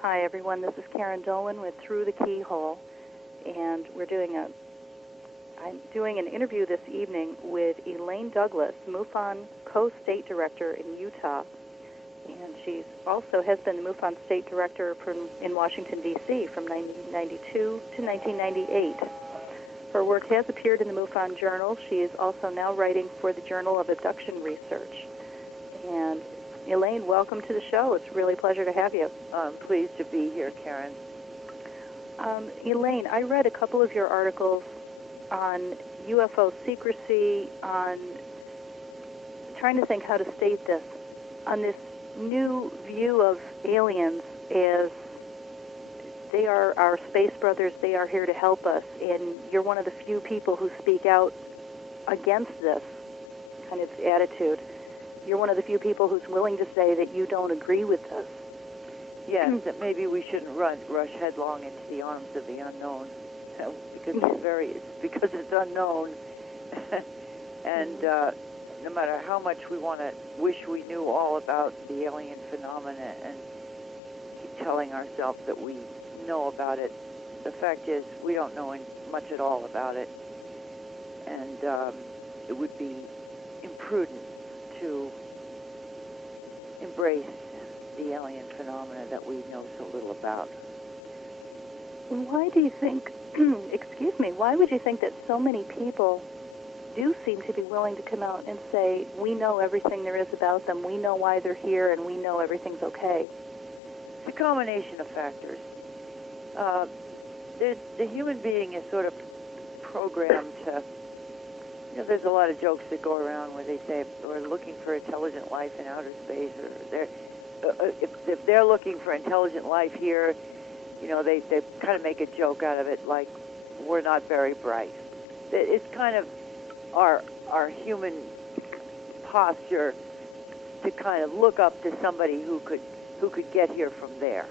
Hi, everyone. This is Karyn Dolan with Through the Keyhole, and I'm doing an interview this evening with Elaine Douglas, MUFON co-state director in Utah, and she also has been the MUFON state director in Washington, D.C. from 1992 to 1998. Her work has appeared in the MUFON Journal. She is also now writing for the Journal of Abduction Research. And Elaine, welcome to the show. It's really a pleasure to have you. I'm pleased to be here, Karyn. Elaine, I read a couple of your articles on UFO secrecy, on trying to think how to state this, on this new view of aliens as they are our space brothers, they are here to help us, and you're one of the few people who speak out against this kind of attitude. You're one of the few people who's willing to say that you don't agree with this. Yes, that maybe we shouldn't rush headlong into the arms of the unknown, because it's unknown, and no matter how much we want to wish we knew all about the alien phenomena and keep telling ourselves that we know about it, the fact is we don't know much at all about it, and it would be imprudent to embrace the alien phenomena that we know so little about. Why do you think, excuse me, why would you think that so many people do seem to be willing to come out and say, we know everything there is about them, we know why they're here, and we know everything's okay? It's a combination of factors. The human being is sort of programmed to, there's a lot of jokes that go around where they say we're looking for intelligent life in outer space, or if they're looking for intelligent life here, they kind of make a joke out of it, like we're not very bright. It's kind of our human posture to kind of look up to somebody who could get here from there,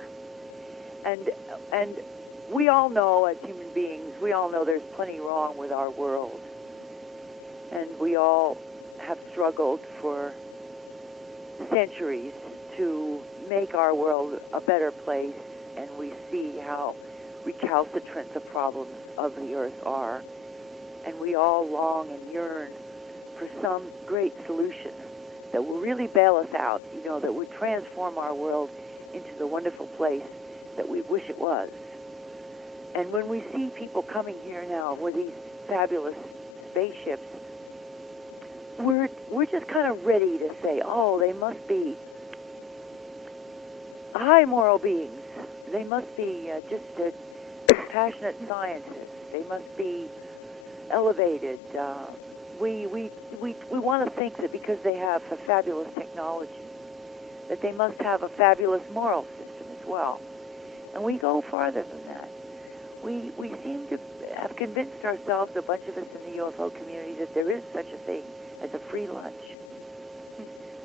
and we all know as human beings, we all know there's plenty wrong with our world. And we all have struggled for centuries to make our world a better place, and we see how recalcitrant the problems of the earth are. And we all long and yearn for some great solution that will really bail us out, that would transform our world into the wonderful place that we wish it was. And when we see people coming here now with these fabulous spaceships, we're just kind of ready to say, oh, they must be high moral beings. They must be just passionate scientists. They must be elevated. We want to think that because they have a fabulous technology, that they must have a fabulous moral system as well. And we go farther than that. We seem to have convinced ourselves, a bunch of us in the UFO community, that there is such a thing as a free lunch.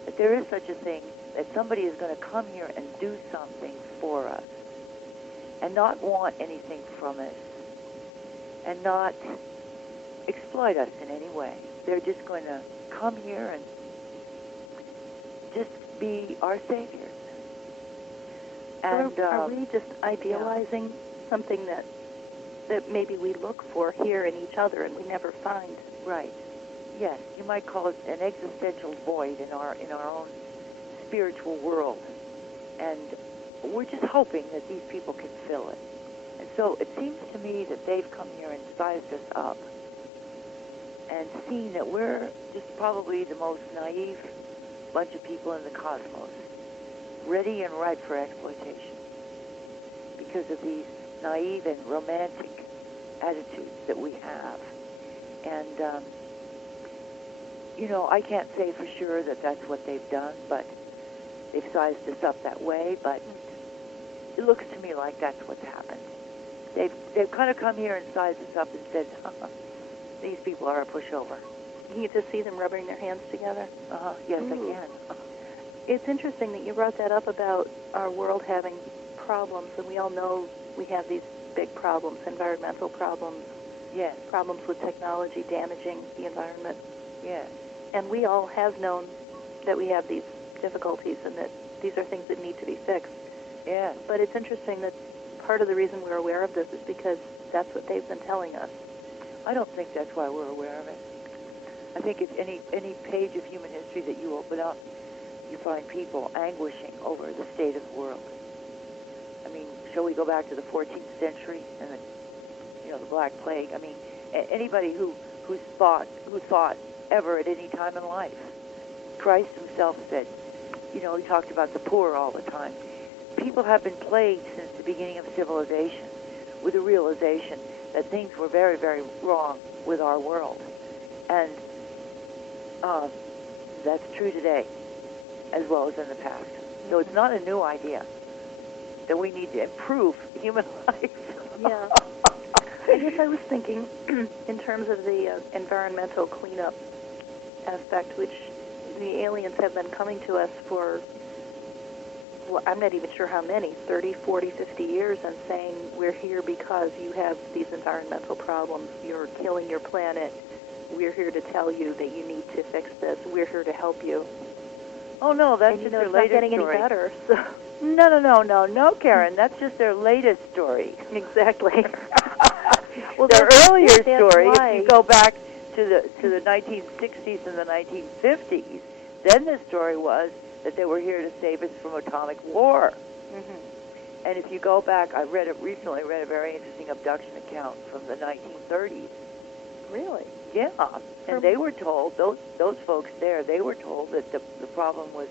That there is such a thing that somebody is going to come here and do something for us and not want anything from us and not exploit us in any way. They're just going to come here and just be our saviors. And are we just idealizing something that maybe we look for here in each other and we never find? Right. Yes, you might call it an existential void in our own spiritual world, and we're just hoping that these people can fill it. And so it seems to me that they've come here and sized us up and seen that we're just probably the most naive bunch of people in the cosmos, ready and ripe for exploitation because of these naive and romantic attitudes that we have. And I can't say for sure that that's what they've done, but they've sized us up that way. But it looks to me like that's what's happened. They've kind of come here and sized us up and said, these people are a pushover. You get to see them rubbing their hands together? Yes, I can. It's interesting that you brought that up about our world having problems, and we all know we have these big problems, environmental problems, Yes. problems with technology damaging the environment. Yes. And we all have known that we have these difficulties and that these are things that need to be fixed. Yes. But it's interesting that part of the reason we're aware of this is because that's what they've been telling us. I don't think that's why we're aware of it. I think if any page of human history that you open up, you find people anguishing over the state of the world. I mean, shall we go back to the 14th century and the Black Plague? I mean, anybody who thought ever at any time in life. Christ himself said, he talked about the poor all the time. People have been plagued since the beginning of civilization with the realization that things were very, very wrong with our world. And that's true today as well as in the past. So it's not a new idea that we need to improve human life. Yeah. I guess I was thinking in terms of the environmental cleanup aspect, which the aliens have been coming to us for, well, I'm not even sure how many, 30, 40, 50 years, and saying we're here because you have these environmental problems. You're killing your planet. We're here to tell you that you need to fix this. We're here to help you. Oh, no, that's and just their it's latest not getting story. any better. So. No, Karen, that's just their latest story. Exactly. Well, their earlier story, why. if you go back to the 1960s and the 1950s, then the story was that they were here to save us from atomic war. Mm-hmm. And if you go back, I read a very interesting abduction account from the 1930s. Really? Yeah, and they were told, those folks there, they were told that the problem was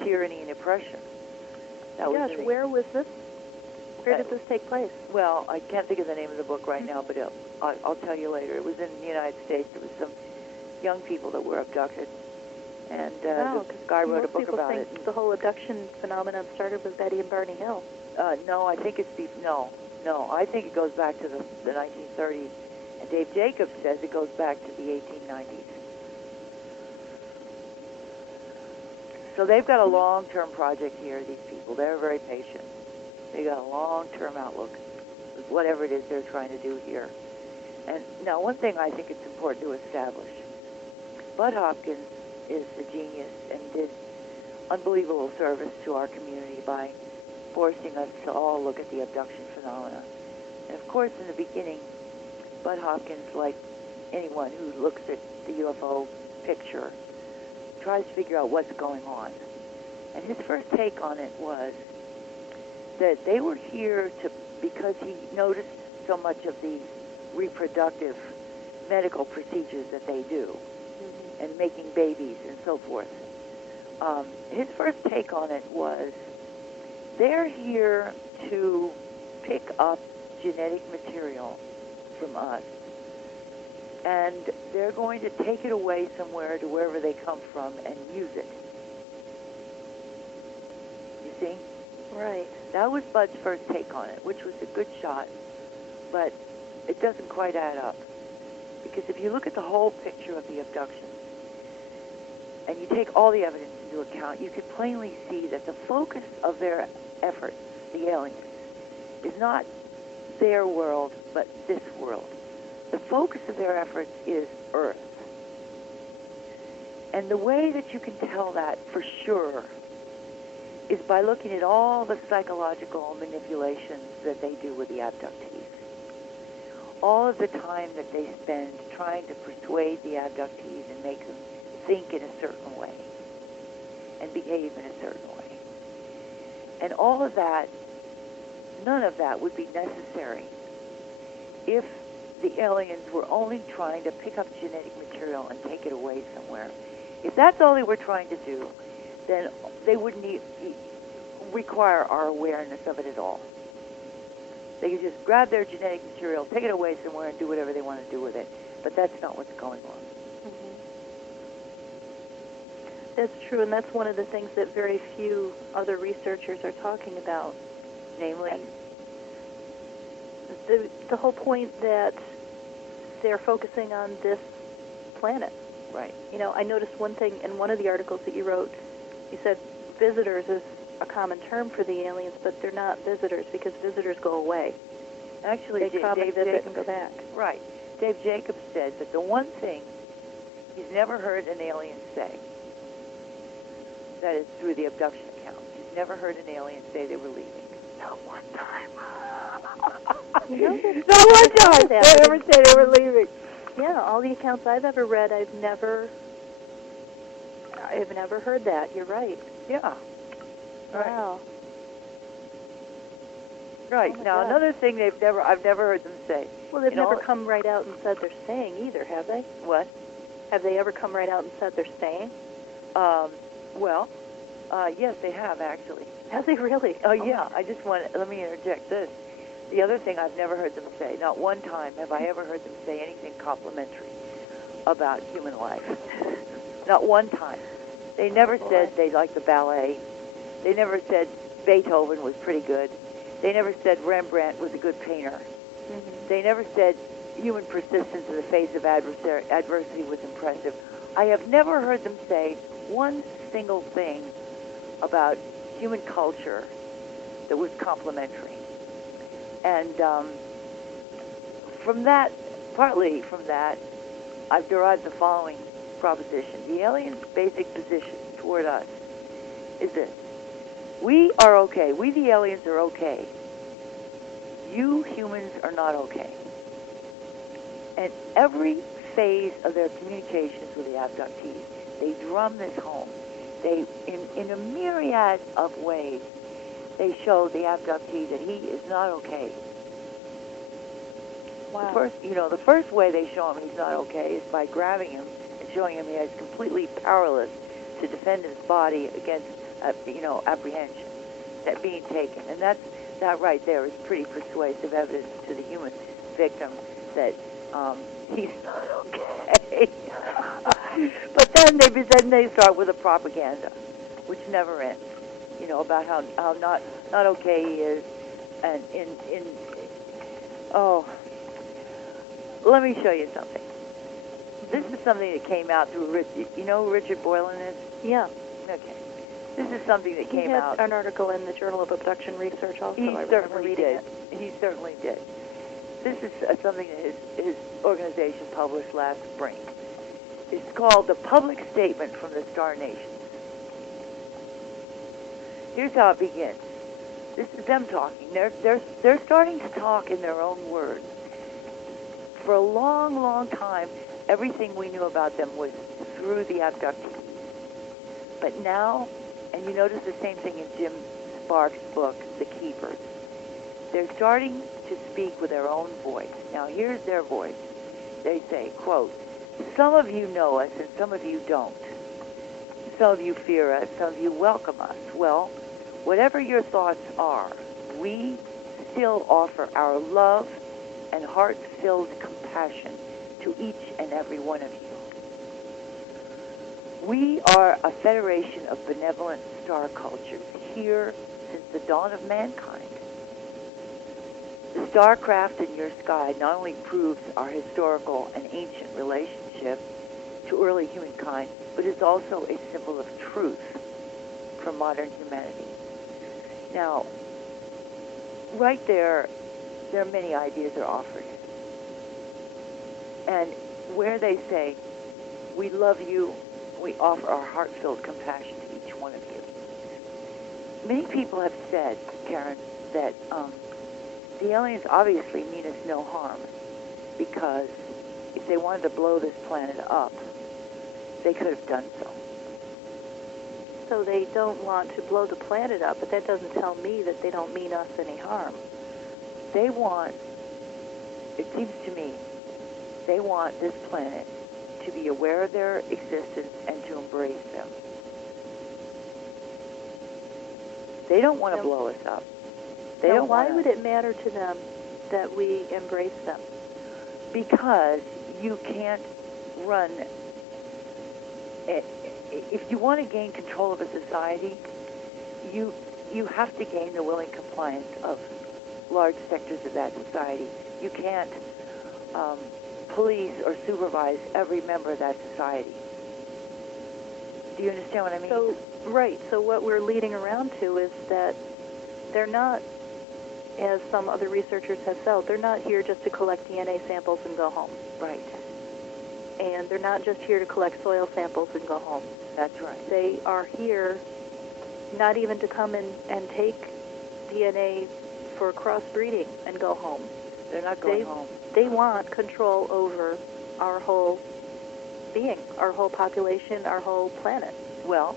tyranny and oppression. Gosh, where was this? Where did this take place? Well, I can't think of the name of the book right now, but I'll tell you later. It was in the United States. It was some young people that were abducted, and the guy wrote a book about it. Most people think the whole abduction phenomenon started with Betty and Barney Hill. No, I think I think it goes back to the 1930s. And Dave Jacobs says it goes back to the 1890s. So they've got a long-term project here, these people. They're very patient. They got a long-term outlook with whatever it is they're trying to do here. And now one thing I think it's important to establish. Bud Hopkins is a genius and did unbelievable service to our community by forcing us to all look at the abduction phenomena. And of course, in the beginning, Bud Hopkins, like anyone who looks at the UFO picture, tries to figure out what's going on. And his first take on it was that they were here because he noticed so much of these reproductive medical procedures that they do, and making babies and so forth. His first take on it was they're here to pick up genetic material from us, and they're going to take it away somewhere to wherever they come from and use it. You see? Right. That was Bud's first take on it, which was a good shot, but it doesn't quite add up. Because if you look at the whole picture of the abduction, and you take all the evidence into account, you could plainly see that the focus of their efforts, the aliens, is not their world, but this world. The focus of their efforts is Earth. And the way that you can tell that for sure is by looking at all the psychological manipulations that they do with the abductees. All of the time that they spend trying to persuade the abductees and make them think in a certain way and behave in a certain way. And all of that, none of that would be necessary if the aliens were only trying to pick up genetic material and take it away somewhere. If that's all they were trying to do, then they wouldn't require our awareness of it at all. They could just grab their genetic material, take it away somewhere, and do whatever they want to do with it. But that's not what's going on. Mm-hmm. That's true, and that's one of the things that very few other researchers are talking about. Namely? The whole point that they're focusing on this planet. Right. You know, I noticed one thing in one of the articles that you wrote. You said visitors is a common term for the aliens, but they're not visitors because visitors go away. Actually, they come and visit and go back. Right. Dave Jacobs said that the one thing he's never heard an alien say, that is through the abduction account, he never heard an alien say they were leaving. Not one time. Not one time. They never say they were leaving. Yeah, all the accounts I've ever read, I've never heard that. You're right. Yeah. Wow. Right. Oh, Now, God. another thing I've never heard them say. Well, they've never come right out and said they're staying either, have they? What? Have they ever come right out and said they're staying? Yes, they have, actually. Have they really? Oh, yeah. Let me interject this. The other thing I've never heard them say, not one time have I ever heard them say anything complimentary about human life. Not one time. They never said they liked the ballet. They never said Beethoven was pretty good. They never said Rembrandt was a good painter. Mm-hmm. They never said human persistence in the face of adversity was impressive. I have never heard them say one single thing about human culture that was complimentary. And partly from that, I've derived the following proposition. The aliens' basic position toward us is this. We are okay. We, the aliens, are okay. You humans are not okay. And every phase of their communications with the abductees, they drum this home. They, in a myriad of ways, they show the abductee that he is not okay. Wow. The first way they show him he's not okay is by grabbing him and showing him he is completely powerless to defend his body against, apprehension, that being taken. And that right there is pretty persuasive evidence to the human victim that he's not okay. But then they start with a propaganda, which never ends. About how not okay he is, and let me show you something. This is something that came out through Richard. You know who Richard Boylan is? Yeah. Okay. This is something that came out. He had an article in the Journal of Abduction Research also. He certainly did. He certainly did. This is something that his organization published last spring. It's called The Public Statement from the Star Nations. Here's how it begins. This is them talking. They're starting to talk in their own words. For a long, long time, everything we knew about them was through the abductees. But now, and you notice the same thing in Jim Sparks' book, The Keepers, they're starting to speak with their own voice. Now, here's their voice. They say, quote, "Some of you know us and some of you don't. Some of you fear us, some of you welcome us. Well, whatever your thoughts are, we still offer our love and heart-filled compassion to each and every one of you. We are a federation of benevolent star cultures here since the dawn of mankind. The starcraft in your sky not only proves our historical and ancient relationship to early humankind, but is also a symbol of truth for modern humanity." Now, right there are many ideas that are offered. And where they say, "We love you, we offer our heart-filled compassion to each one of you." Many people have said, Karyn, that the aliens obviously mean us no harm, because if they wanted to blow this planet up, they could have done so. So they don't want to blow the planet up, but that doesn't tell me that they don't mean us any harm. They want, it seems to me, they want this planet to be aware of their existence and to embrace them. They don't want to blow us up. Why would it matter to them that we embrace them? Because you can't run. If you want to gain control of a society, you have to gain the willing compliance of large sectors of that society. You can't police or supervise every member of that society. Do you understand what I mean? So what we're leading around to is that they're not, as some other researchers have felt, they're not here just to collect DNA samples and go home. Right. And they're not just here to collect soil samples and go home. That's right. They are here not even to come and take DNA for crossbreeding and go home. They're not going home. They want control over our whole being, our whole population, our whole planet. Well,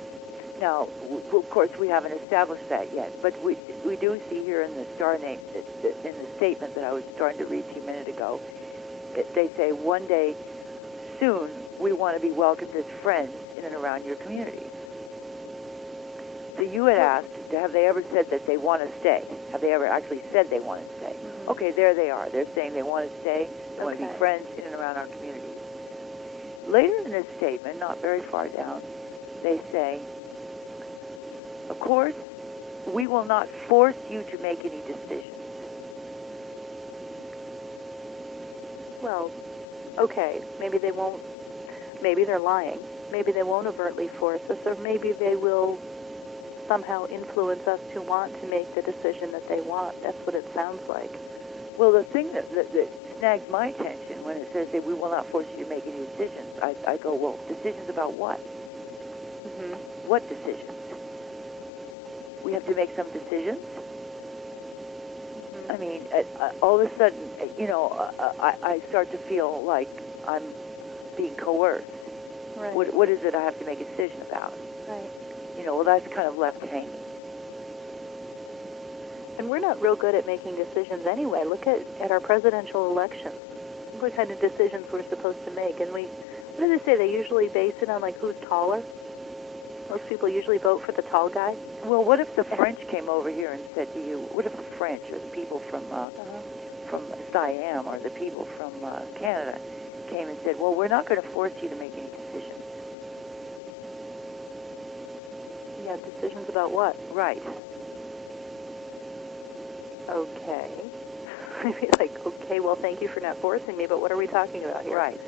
now, of course, we haven't established that yet, but we do see here in the in the statement that I was starting to read to you a minute ago, they say one day soon we want to be welcomed as friends in and around your communities. So you had asked, have they ever said that they want to stay? Have they ever actually said they want to stay? Mm-hmm. Okay, there they are. They're saying they want to stay, they want to be Okay. friends in and around our communities. Later in this statement, not very far down, they say, of course, we will not force you to make any decisions. Well, okay, maybe they won't, maybe they're lying. Maybe they won't overtly force us, or maybe they will somehow influence us to want to make the decision that they want. That's what it sounds like. Well, the thing that snags my attention when it says that we will not force you to make any decisions, I go, well, decisions about what? Mm-hmm. What decisions? We have to make some decisions? Mm-hmm. I mean, all of a sudden, I start to feel like I'm being coerced. Right. What is it I have to make a decision about? Right. Well, that's kind of left hanging. And we're not real good at making decisions anyway. Look at our presidential elections. Look what kind of decisions we're supposed to make. And what do they say? They usually base it on, like, who's taller? Most people usually vote for the tall guy. Well, what if the French came over here and said to you, what if the French or the people from Siam or the people from Canada came and said, well, we're not going to force you to make any decisions. Yeah, decisions about what? Right. Okay. I'd be like, okay, well, thank you for not forcing me, but what are we talking about here? Right.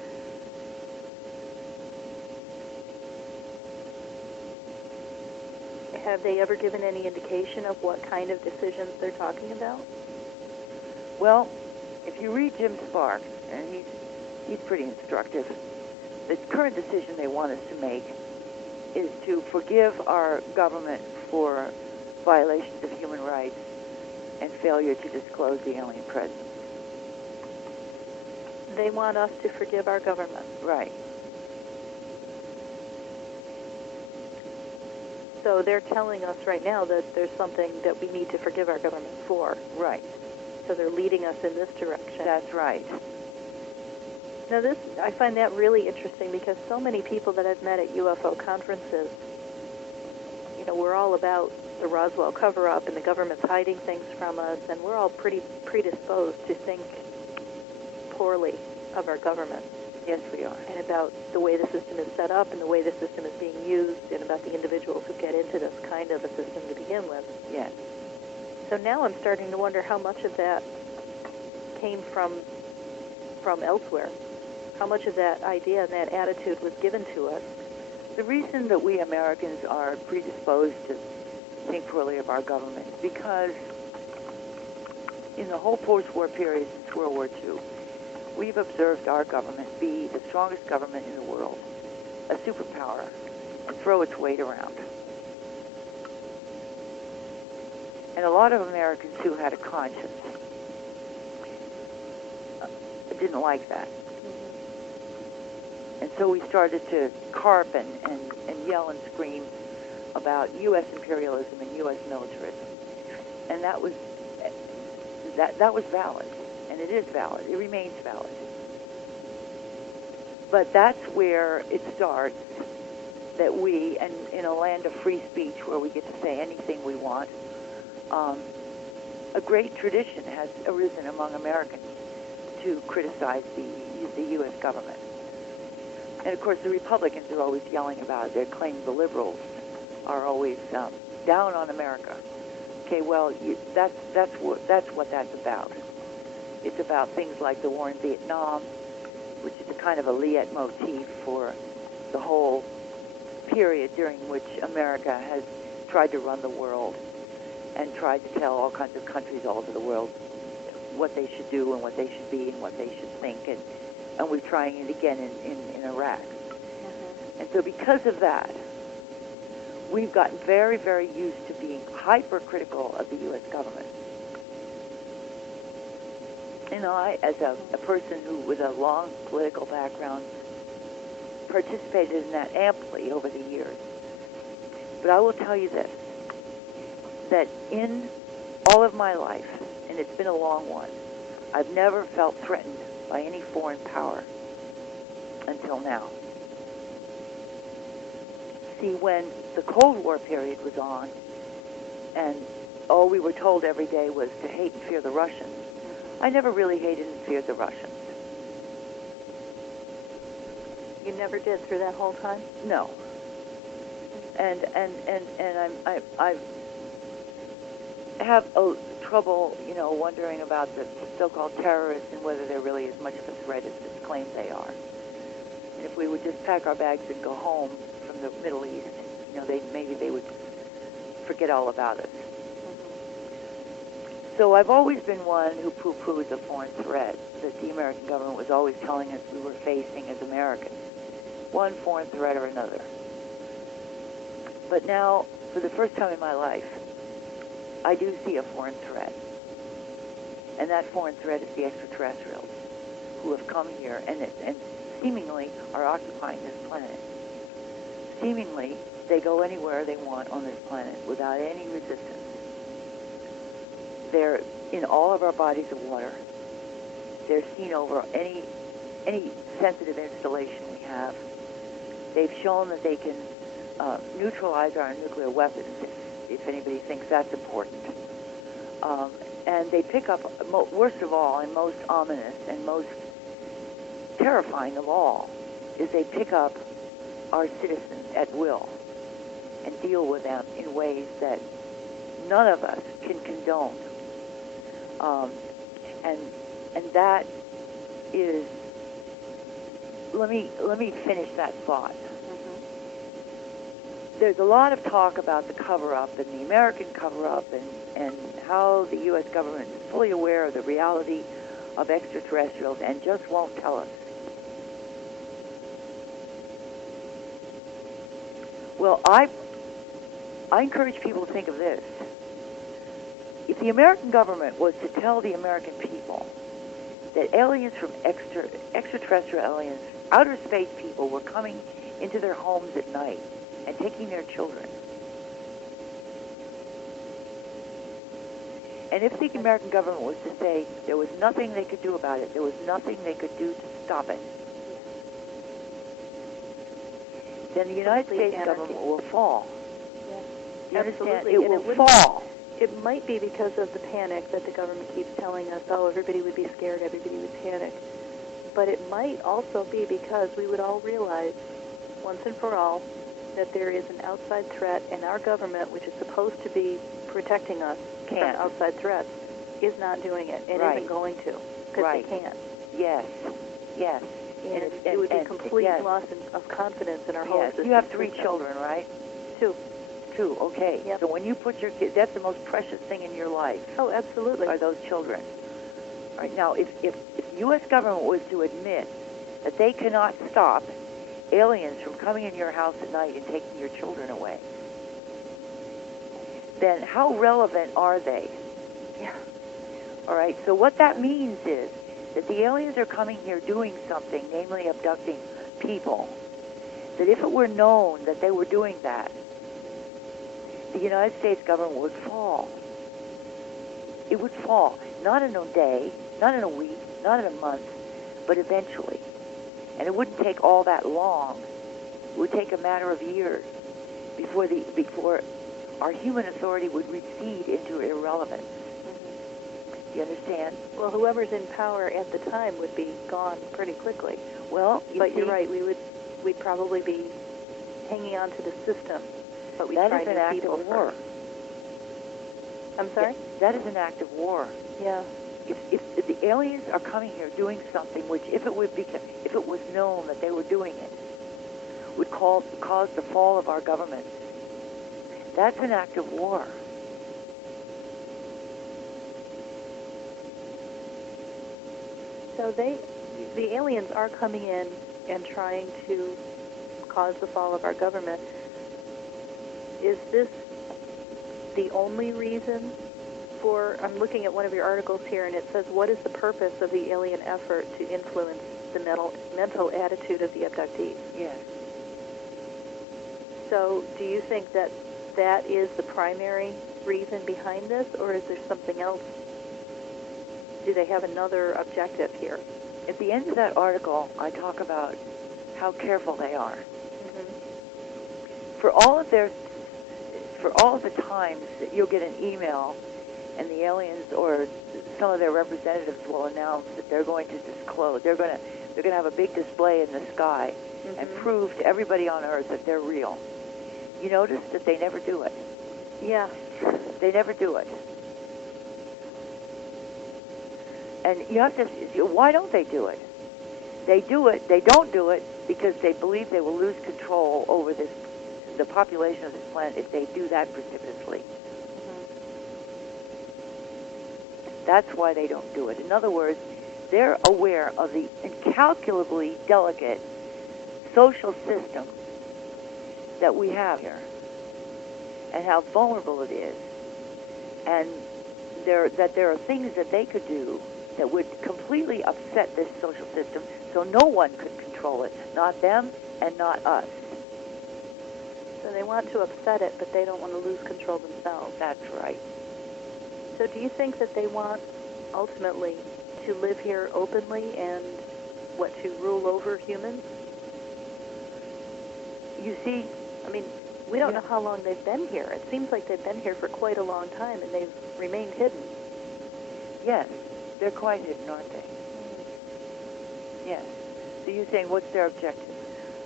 Have they ever given any indication of what kind of decisions they're talking about? Well, if you read Jim Sparks, and he's pretty instructive, the current decision they want us to make is to forgive our government for violations of human rights and failure to disclose the alien presence. They want us to forgive our government. Right. So they're telling us right now that there's something that we need to forgive our government for. Right. So they're leading us in this direction. That's right. Now I find that really interesting because so many people that I've met at UFO conferences, we're all about the Roswell cover-up and the government's hiding things from us, and we're all pretty predisposed to think poorly of our government. Yes, we are. And about the way the system is set up and the way the system is being used and about the individuals who get into this kind of a system to begin with. Yes. So now I'm starting to wonder how much of that came from elsewhere. How much of that idea and that attitude was given to us. The reason that we Americans are predisposed to think poorly of our government is because in the whole post-war period since World War II, we've observed our government be the strongest government in the world, a superpower, and throw its weight around. And a lot of Americans who had a conscience didn't like that. And so we started to carp and yell and scream about U.S. imperialism and U.S. militarism. And that was valid. And it is valid. It remains valid. But that's where it starts, that we, and in a land of free speech where we get to say anything we want, a great tradition has arisen among Americans to criticize the U.S. government. And, of course, the Republicans are always yelling about it. They're claiming the liberals are always down on America. Okay, well, that's what that's about. It's about things like the war in Vietnam, which is a kind of a leitmotif for the whole period during which America has tried to run the world and tried to tell all kinds of countries all over the world what they should do and what they should be and what they should think. And we're trying it again in Iraq. Mm-hmm. And so because of that, we've gotten very, very used to being hypercritical of the U.S. government. You know, I, as a person who, with a long political background, participated in that amply over the years. But I will tell you this, that in all of my life, and it's been a long one, I've never felt threatened by any foreign power until now. See, when the Cold War period was on, and all we were told every day was to hate and fear the Russians, I never really hated and feared the Russians. You never did through that whole time? No. And I have trouble, you know, wondering about the so-called terrorists and whether they're really as much of a threat as it's claimed they are. And if we would just pack our bags and go home from the Middle East, you know, maybe they would forget all about us. So I've always been one who poo-poos a foreign threat that the American government was always telling us we were facing as Americans, one foreign threat or another. But now, for the first time in my life, I do see a foreign threat. And that foreign threat is the extraterrestrials who have come here and seemingly are occupying this planet. Seemingly, they go anywhere they want on this planet without any resistance. They're in all of our bodies of water. They're seen over any sensitive installation we have. They've shown that they can neutralize our nuclear weapons, if anybody thinks that's important. And they pick up, worst of all, and most ominous and most terrifying of all, is they pick up our citizens at will and deal with them in ways that none of us can condone. And that is, let me finish that thought. Mm-hmm. There's a lot of talk about the cover-up and the American cover-up and how the U.S. government is fully aware of the reality of extraterrestrials and just won't tell us. Well, I encourage people to think of this. If the American government was to tell the American people that aliens from extraterrestrial aliens, outer space people, were coming into their homes at night and taking their children, and if the American government was to say there was nothing they could do about it, there was nothing they could do to stop it, then the United States government will fall. Yeah. You understand? Absolutely. It will fall. It might be because of the panic that the government keeps telling us, oh, everybody would be scared, everybody would panic. But it might also be because we would all realize, once and for all, that there is an outside threat, and our government, which is supposed to be protecting us from outside threats, is not doing it and isn't going to, because they can't. Yes, yes. And it would be a complete loss of confidence in our whole system. You have 3 children, right? 2. 2, okay. Yep. So when you put your kids, that's the most precious thing in your life. Oh, absolutely. Are those children. All right, now, if the U.S. government was to admit that they cannot stop aliens from coming in your house at night and taking your children away, then how relevant are they? Yeah. All right, so what that means is that the aliens are coming here doing something, namely abducting people, that if it were known that they were doing that, the United States government would fall. It would fall, not in a day, not in a week, not in a month, but eventually. And it wouldn't take all that long. It would take a matter of years before our human authority would recede into irrelevance. Mm-hmm. You understand? Well, whoever's in power at the time would be gone pretty quickly. Well, you're right. We'd probably be hanging on to the system, but we try an act of war. I'm sorry? That is an act of war. Yeah. If the aliens are coming here doing something which, if it was known that they were doing it, would cause the fall of our government, that's an act of war. So the aliens are coming in and trying to cause the fall of our government. is this the only reason for, I'm looking at one of your articles here, and it says, what is the purpose of the alien effort to influence the mental attitude of the abductees? Yes. So do you think that that is the primary reason behind this, or is there something else? Do they have another objective here? At the end of that article, I talk about how careful they are. For all of the times that you'll get an email and the aliens or some of their representatives will announce that they're going to disclose, they're going to have a big display in the sky and prove to everybody on Earth that they're real. You notice that they never do it. Yeah. They never do it. And you have to, why don't they do it? They don't do it because they believe they will lose control over the population of this planet if they do that precipitously. That's why they don't do it. In other words, they're aware of the incalculably delicate social system that we have here and how vulnerable it is. And that there are things that they could do that would completely upset this social system so no one could control it, not them and not us. So they want to upset it, but they don't want to lose control themselves. That's right. So do you think that they want, ultimately, to live here openly and, to rule over humans? You see, I mean, we don't know how long they've been here. It seems like they've been here for quite a long time, and they've remained hidden. Yes, they're quite hidden, aren't they? Yes. So you're saying, what's their objective?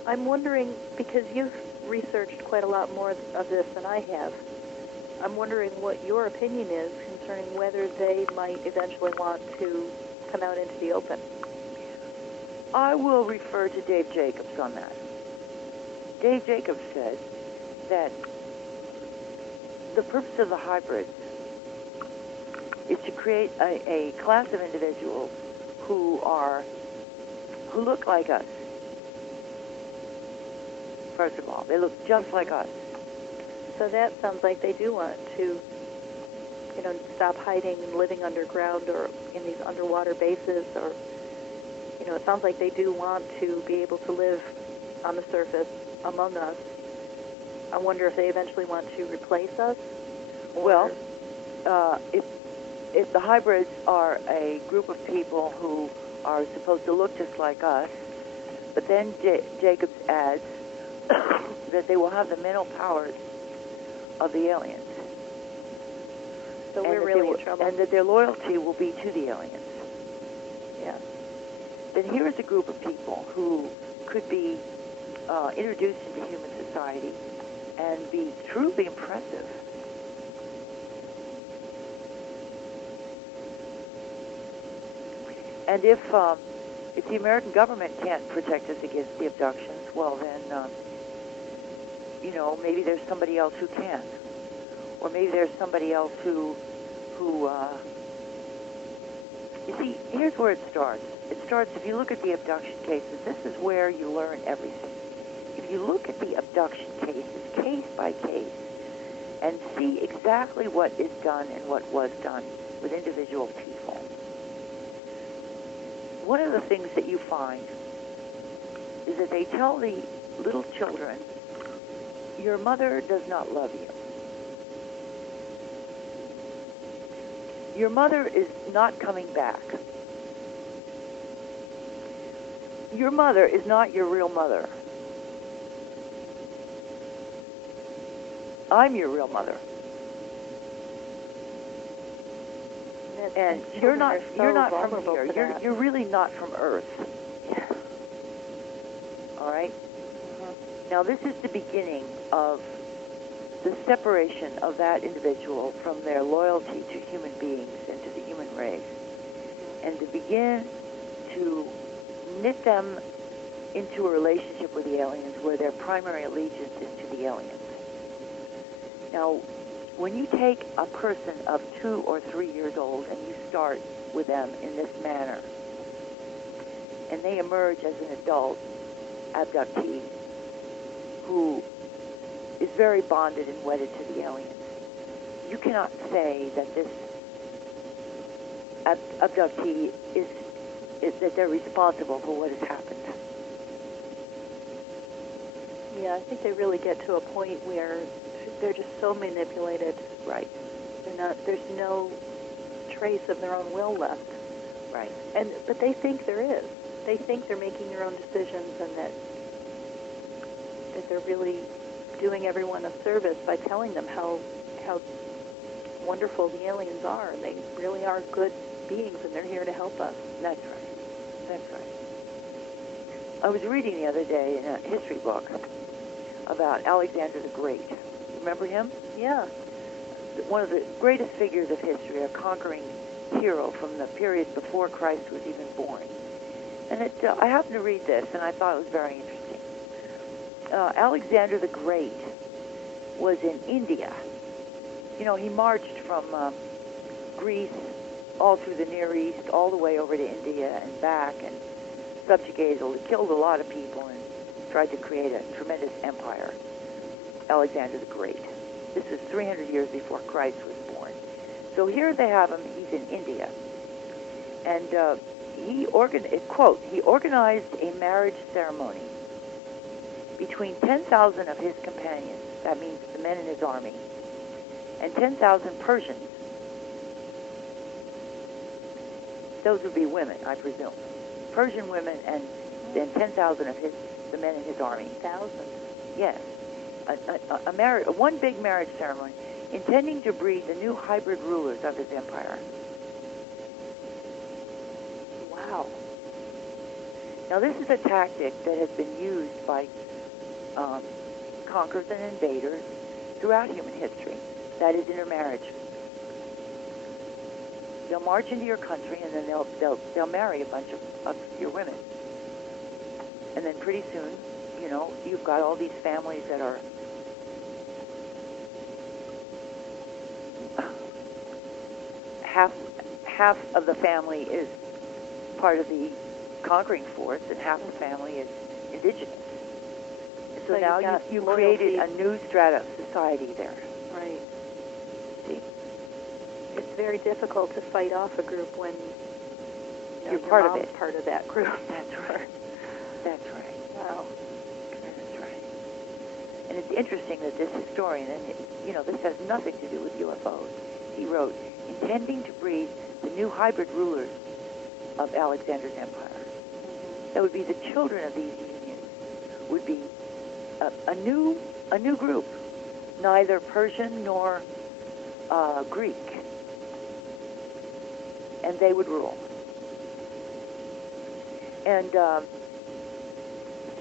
I'm wondering, because you've researched quite a lot more of this than I have, I'm wondering what your opinion is concerning whether they might eventually want to come out into the open. I will refer to Dave Jacobs on that. Dave Jacobs said that the purpose of the hybrids is to create a class of individuals who look like us. First of all, they look just like us. So that sounds like they do want to, stop hiding and living underground or in these underwater bases, or, it sounds like they do want to be able to live on the surface among us. I wonder if they eventually want to replace us? Well, if the hybrids are a group of people who are supposed to look just like us, but then Jacobs adds that they will have the mental powers of the aliens. So we're really in trouble. And that their loyalty will be to the aliens. Yeah. Then here's a group of people who could be introduced into human society and be truly impressive. And if the American government can't protect us against the abductions, well then, maybe there's somebody else who can. Or maybe there's somebody else who you see, here's where it starts. It starts, if you look at the abduction cases, this is where you learn everything. If you look at the abduction cases, case by case, and see exactly what is done and what was done with individual people, one of the things that you find is that they tell the little children, your mother does not love you. Your mother is not coming back. Your mother is not your real mother. I'm your real mother. And you're not from here. You're really not from Earth. Yeah. All right? Now, this is the beginning of the separation of that individual from their loyalty to human beings and to the human race, and to begin to knit them into a relationship with the aliens where their primary allegiance is to the aliens. Now, when you take a person of 2 or 3 years old and you start with them in this manner, and they emerge as an adult abductee who is very bonded and wedded to the aliens. You cannot say that this abductee is that they're responsible for what has happened. Yeah, I think they really get to a point where they're just so manipulated. Right. There's no trace of their own will left. Right. But they think there is. They think they're making their own decisions, and that they're really doing everyone a service by telling them how wonderful the aliens are, and they really are good beings, and they're here to help us. That's right. That's right. I was reading the other day in a history book about Alexander the Great. Remember him? Yeah. One of the greatest figures of history, a conquering hero from the period before Christ was even born. And I happened to read this, and I thought it was very interesting. Alexander the Great was in India. You know, he marched from Greece all through the Near East, all the way over to India and back, and subjugated, killed a lot of people, and tried to create a tremendous empire. Alexander the Great. This is 300 years before Christ was born. So here they have him. He's in India, and he organized a marriage ceremony between 10,000 of his companions. That means the men in his army, and 10,000 Persians. Those would be women, I presume. Persian women, and then 10,000 of the men in his army. Thousands. Yes. One big marriage ceremony, intending to breed the new hybrid rulers of his empire. Wow. Now, this is a tactic that has been used by conquerors and invaders throughout human history. That is intermarriage. They'll march into your country, and then they'll marry a bunch of your women. And then pretty soon, you know, you've got all these families that are half of the family is part of the conquering force, and half the family is indigenous. And so now you created a new strata of society there. Right. See? It's very difficult to fight off a group when you're part of it. Part of that group. That's right. That's right. Wow. That's right. And it's interesting that this historian, and this has nothing to do with UFOs. He wrote, intending to breed the new hybrid rulers of Alexander's empire. Mm-hmm. That would be the children of these unions. Would be a new group, neither Persian nor Greek, and they would rule. And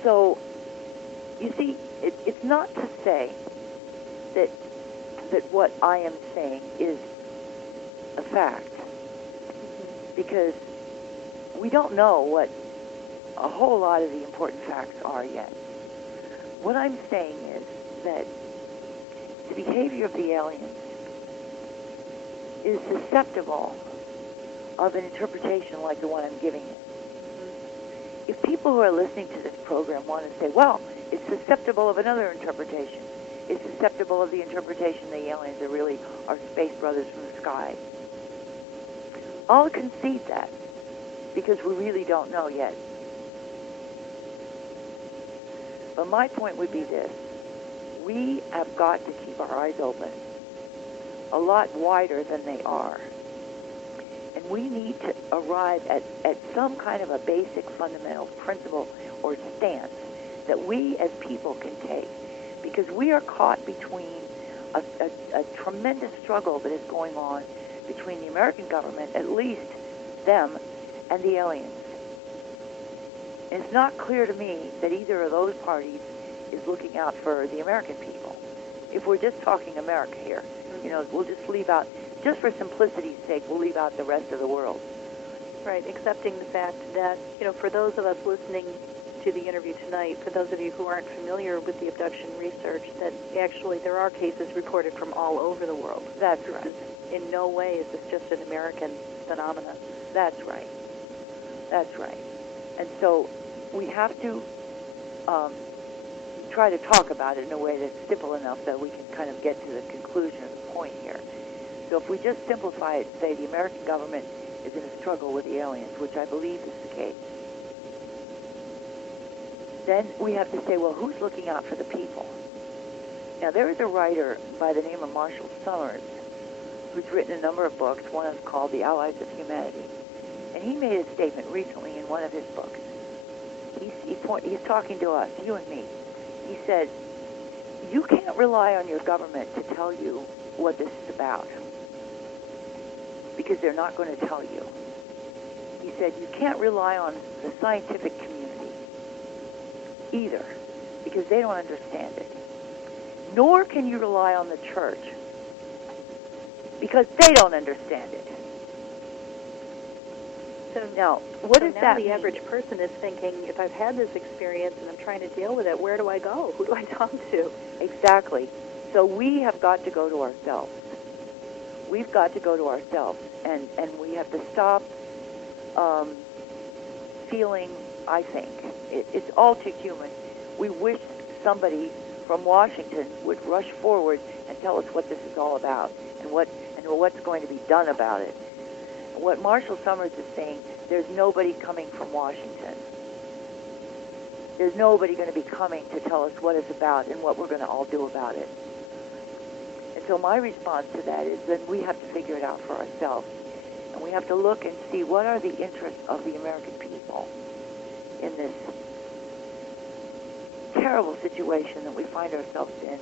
so, you see, it's not to say that what I am saying is a fact, because we don't know what a whole lot of the important facts are yet. What I'm saying is that the behavior of the aliens is susceptible of an interpretation like the one I'm giving it. If people who are listening to this program want to say, well, it's susceptible of another interpretation, it's susceptible of the interpretation the aliens are really our space brothers from the sky, I'll concede that, because we really don't know yet. But my point would be this. We have got to keep our eyes open a lot wider than they are. And we need to arrive at some kind of a basic fundamental principle or stance that we as people can take. Because we are caught between a tremendous struggle that is going on between the American government, at least them, and the aliens. And it's not clear to me that either of those parties is looking out for the American people. If we're just talking America here, we'll just leave out, just for simplicity's sake, we'll leave out the rest of the world. Right, accepting the fact that, for those of us listening to the interview tonight, for those of you who aren't familiar with the abduction research, that actually there are cases reported from all over the world. That's right. In no way is this just an American phenomenon. That's right. That's right. And so we have to try to talk about it in a way that's simple enough that we can kind of get to the conclusion of the point here. So if we just simplify it and say the American government is in a struggle with the aliens, which I believe is the case, then we have to say, well, who's looking out for the people? Now, there is a writer by the name of Marshall Summers who's written a number of books. One is called The Allies of Humanity. And he made a statement recently in one of his books. He's talking to us, you and me. He said, you can't rely on your government to tell you what this is about, because they're not going to tell you. He said, you can't rely on the scientific community either, because they don't understand it. Nor can you rely on the church, because they don't understand it. So now, what does that mean? The average person is thinking, if I've had this experience and I'm trying to deal with it, where do I go? Who do I talk to? Exactly. So we have got to go to ourselves. We've got to go to ourselves, and we have to stop feeling, I think, it's all too human. We wish somebody from Washington would rush forward and tell us what this is all about and what's going to be done about it. What Marshall Summers is saying, there's nobody coming from Washington. There's nobody going to be coming to tell us what it's about and what we're going to all do about it. And so my response to that is that we have to figure it out for ourselves. And we have to look and see what are the interests of the American people in this terrible situation that we find ourselves in.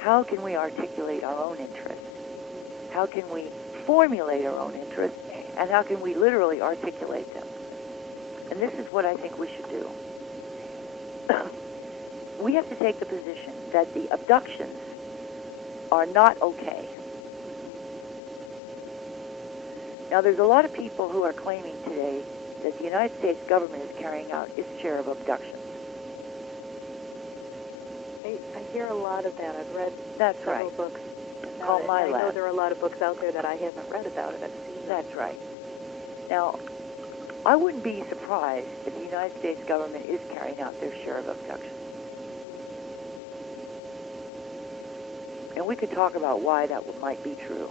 How can we articulate our own interests? How can we formulate our own interests? And how can we literally articulate them? And this is what I think we should do. We have to take the position that the abductions are not okay. Now, there's a lot of people who are claiming today that the United States government is carrying out its share of abductions. I hear a lot of that. I've read several books about it. I know there are a lot of books out there that I haven't read about it. I've seen them. That's right. Now, I wouldn't be surprised if the United States government is carrying out their share of abductions. And we could talk about why that might be true,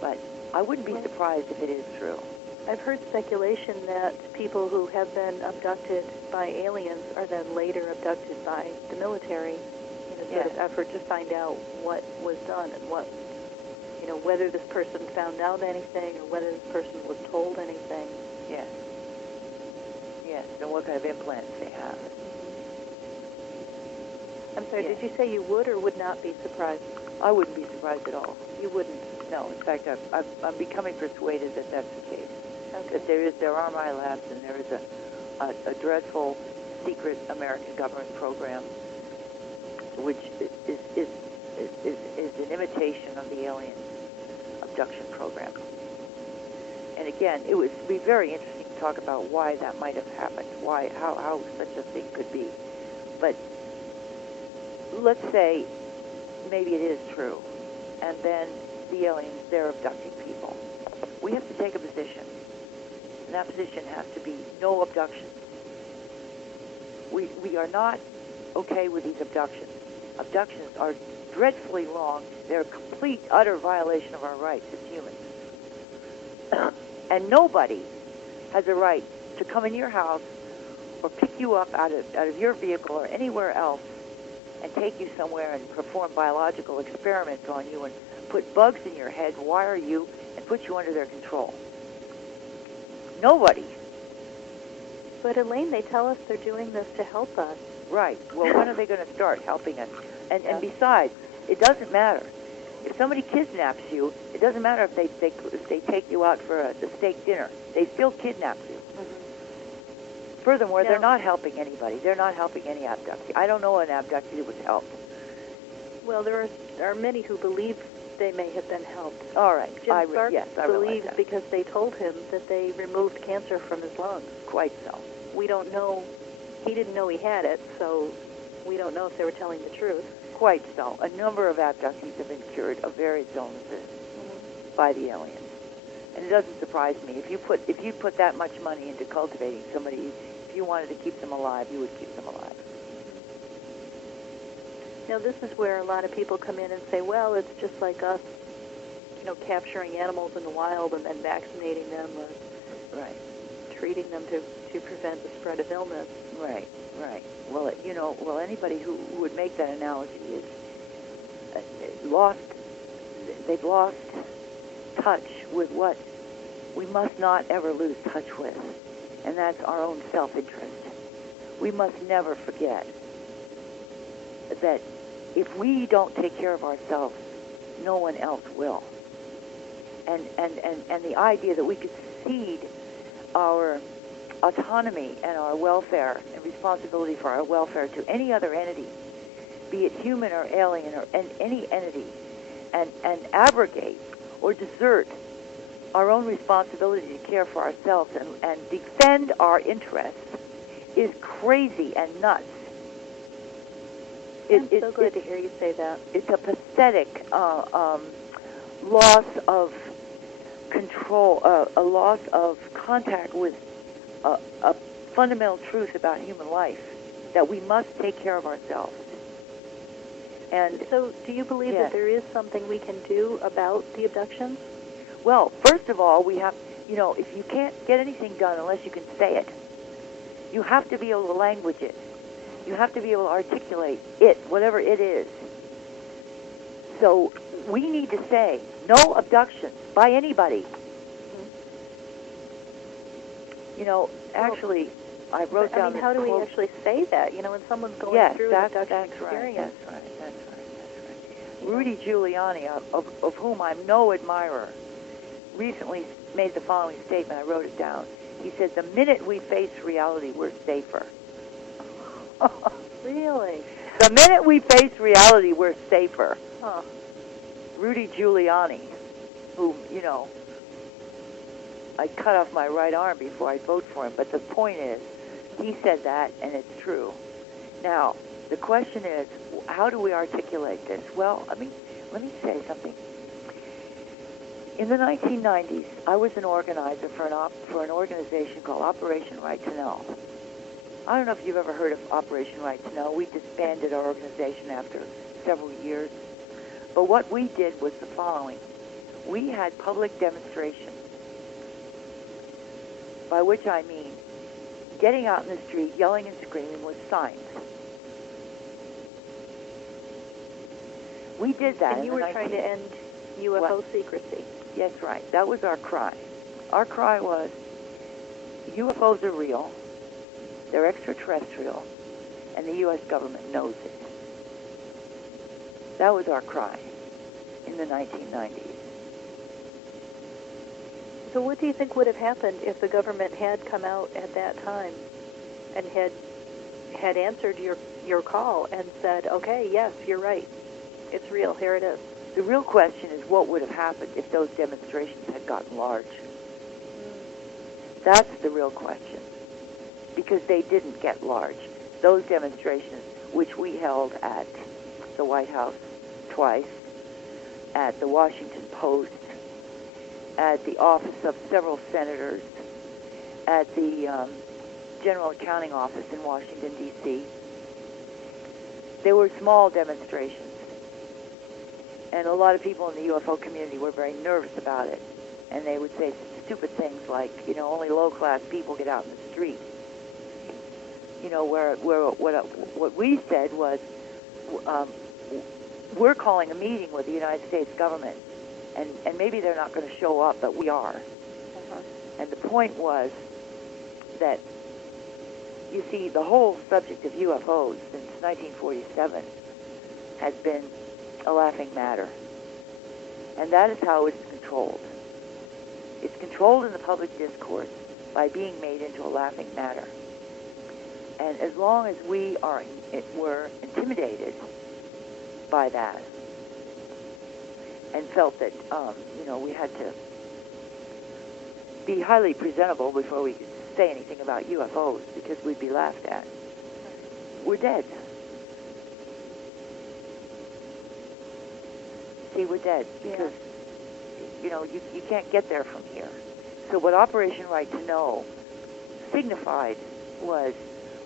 but I wouldn't be surprised if it is true. I've heard speculation that people who have been abducted by aliens are then later abducted by the military in a sort of effort to find out what was done and whether this person found out anything or whether this person was told anything. Yes. Yes, and what kind of implants they have. I'm sorry, did you say you would or would not be surprised? I wouldn't be surprised at all. You wouldn't? No, in fact, I'm becoming persuaded that that's the case. Okay. That there are my labs, and there is a dreadful secret American government program, which is an imitation of the alien abduction program. And again, it would be very interesting to talk about why that might have happened, how such a thing could be. But let's say maybe it is true, and then the aliens, they're abducting people. We have to take a position, and that position has to be no abduction. We are not okay with these abductions. Abductions are dreadfully wrong. They're a complete, utter violation of our rights as humans. And nobody has a right to come in your house or pick you up out of your vehicle or anywhere else and take you somewhere and perform biological experiments on you and put bugs in your head, wire you, and put you under their control. Nobody. But Elaine, they tell us they're doing this to help us. Right. Well, when are they going to start helping us? And besides, it doesn't matter. If somebody kidnaps you, it doesn't matter if they take you out for a steak dinner. They still kidnap you. Mm-hmm. Furthermore, they're not helping anybody. They're not helping any abductee. I don't know an abductee that was helped. Well, there are many who believe they may have been helped. All right. Jim Stark believes that. because they told him that they removed cancer from his lungs. Quite so. We don't know. He didn't know he had it, so we don't know if they were telling the truth. Quite so. A number of abductees have been cured of various illnesses by the aliens. And it doesn't surprise me. If you put that much money into cultivating somebody, if you wanted to keep them alive, you would keep them alive. this is where a lot of people come in and say, well, it's just like us, capturing animals in the wild and then vaccinating them or Right. treating them to prevent the spread of illness. Right. Well, anybody who would make that analogy is they've lost touch with what we must not ever lose touch with, and that's our own self-interest. We must never forget that if we don't take care of ourselves, no one else will. And the idea that we could cede our autonomy and our welfare and responsibility for our welfare to any other entity, be it human or alien or any entity, and abrogate or desert our own responsibility to care for ourselves and defend our interests is crazy and nuts. I'm so glad to hear you say that. It's a pathetic loss of control, a loss of contact with a fundamental truth about human life, that we must take care of ourselves. And so do you believe that there is something we can do about the abductions? Well, first of all, we have, if you can't get anything done unless you can say it, you have to be able to language it. You have to be able to articulate it, whatever it is. So we need to say no abductions by anybody. Actually, I wrote down. How do we actually say that? When someone's going through an abduction experience. That's right. Rudy Giuliani, of whom I'm no admirer, recently made the following statement. I wrote it down. He said, "The minute we face reality, we're safer." Really? The minute we face reality, we're safer. Huh. Rudy Giuliani, who, I cut off my right arm before I vote for him, but the point is, he said that, and it's true. Now, the question is, how do we articulate this? Well, let me say something. In the 1990s, I was an organizer for an organization called Operation Right to Know. I don't know if you've ever heard of Operation Right to Know. We disbanded our organization after several years. But what we did was the following. We had public demonstrations, by which I mean getting out in the street, yelling and screaming with signs. We did that. And you were trying to end UFO secrecy. Yes, right. That was our cry. Our cry was, UFOs are real, they're extraterrestrial, and the U.S. government knows it. That was our cry in the 1990s. So what do you think would have happened if the government had come out at that time and had answered your call and said, okay, yes, you're right, it's real, here it is? The real question is what would have happened if those demonstrations had gotten large. That's the real question, because they didn't get large. Those demonstrations, which we held at the White House twice, at the Washington Post, at the office of several senators, at the General Accounting Office in Washington, D.C. They were small demonstrations, and a lot of people in the UFO community were very nervous about it, and they would say stupid things like, only low-class people get out in the street. What we said was, we're calling a meeting with the United States government, and maybe they're not going to show up, but we are. And the point was that, you see, the whole subject of UFOs since 1947 has been a laughing matter. And that is how it's controlled. It's controlled in the public discourse by being made into a laughing matter. And as long as were intimidated by that and felt that, we had to be highly presentable before we could say anything about UFOs because we'd be laughed at, we're dead. See, we're dead because, you can't get there from here. So what Operation Right to Know signified was,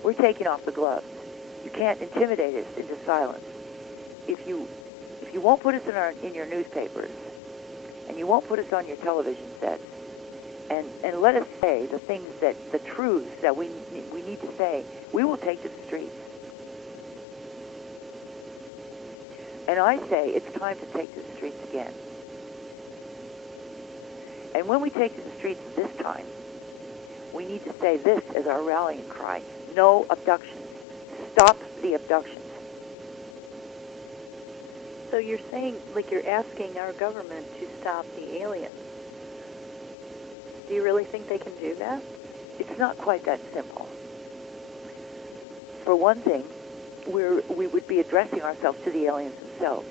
we're taking off the gloves. You can't intimidate us into silence. if you won't put us in your newspapers, and you won't put us on your television sets, and let us say the things the truths that we need to say, we will take to the streets. And I say it's time to take to the streets again. And when we take to the streets this time, we need to say this as our rallying cry: no abductions. Stop the abductions. So you're saying, like, you're asking our government to stop the aliens. Do you really think they can do that? It's not quite that simple. For one thing, we would be addressing ourselves to the aliens themselves.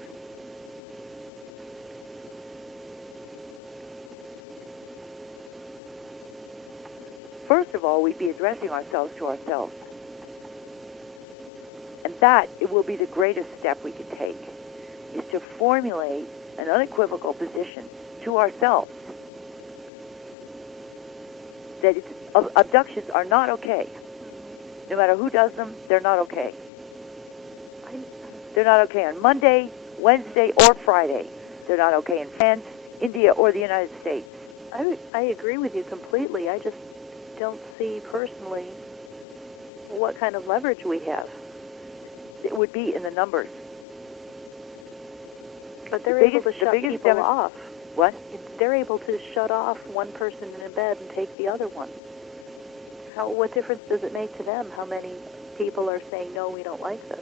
First of all, we'd be addressing ourselves to ourselves. And that, it will be the greatest step we could take, is to formulate an unequivocal position to ourselves that abductions are not okay. No matter who does them, they're not okay. They're not okay on Monday, Wednesday, or Friday. They're not okay in France, India, or the United States. I agree with you completely. I just don't see personally what kind of leverage we have. It would be in the numbers. But they're able to shut people off. What? They're able to shut off one person in a bed and take the other one. What difference does it make to them how many people are saying, no, we don't like this?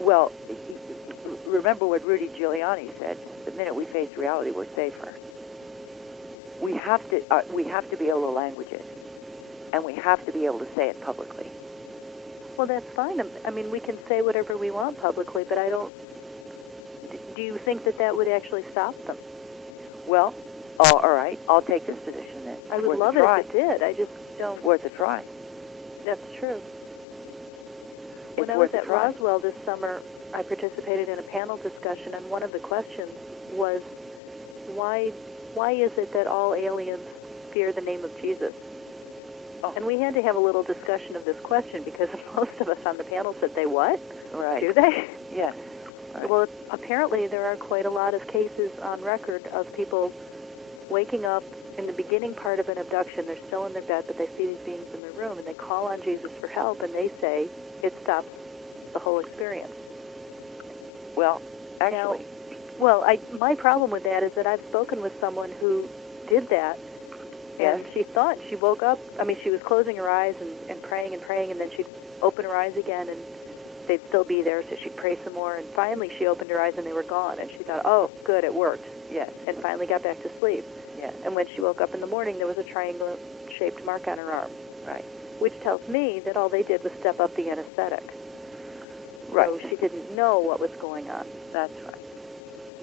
Well, remember what Rudy Giuliani said: the minute we face reality, we're safer. We have to be able to language it, and we have to be able to say it publicly. Well, that's fine. I mean, we can say whatever we want publicly, but I don't... Do you think that would actually stop them? Well, all right, I'll take this position then. I would love it if it did. I just don't... It's worth a try. That's true. When I was at Roswell this summer, I participated in a panel discussion, and one of the questions was, why is it that all aliens fear the name of Jesus? Oh. And we had to have a little discussion of this question because most of us on the panel said, they what? Right. Do they? Yes. Right. Well, apparently there are quite a lot of cases on record of people waking up in the beginning part of an abduction. They're still in their bed, but they see these beings in their room, and they call on Jesus for help, and they say it stops the whole experience. Well, actually... my problem with that is that I've spoken with someone who did that, and she thought she woke up. I mean, she was closing her eyes and praying, and then she'd open her eyes again, and they'd still be there, so she'd pray some more, and finally she opened her eyes and they were gone, and she thought, oh, good, it worked. Yes. And finally got back to sleep. Yes. And when she woke up in the morning, there was a triangle-shaped mark on her arm. Right. Which tells me that all they did was step up the anesthetic. Right. So she didn't know what was going on. That's right.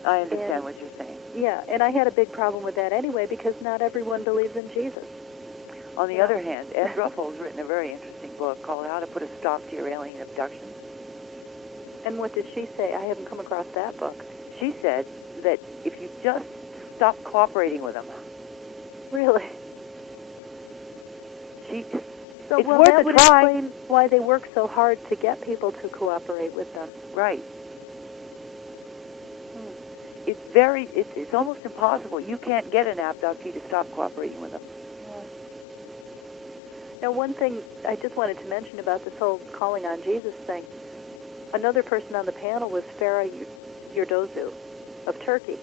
I understand what you're saying. Yeah, and I had a big problem with that anyway because not everyone believes in Jesus. On the other hand, Ed Ruffles written a very interesting book called How to Put a Stop to Your Alien Abductions. And what did she say? I haven't come across that book. She said that if you just stop cooperating with them. Really? So, it's well, worth that a would try. explain why they work so hard to get people to cooperate with them. Right. It's almost impossible. You can't get an abductee to stop cooperating with them. Yeah. Now, one thing I just wanted to mention about this whole calling on Jesus thing, another person on the panel was Farah Yurdozu of Turkey.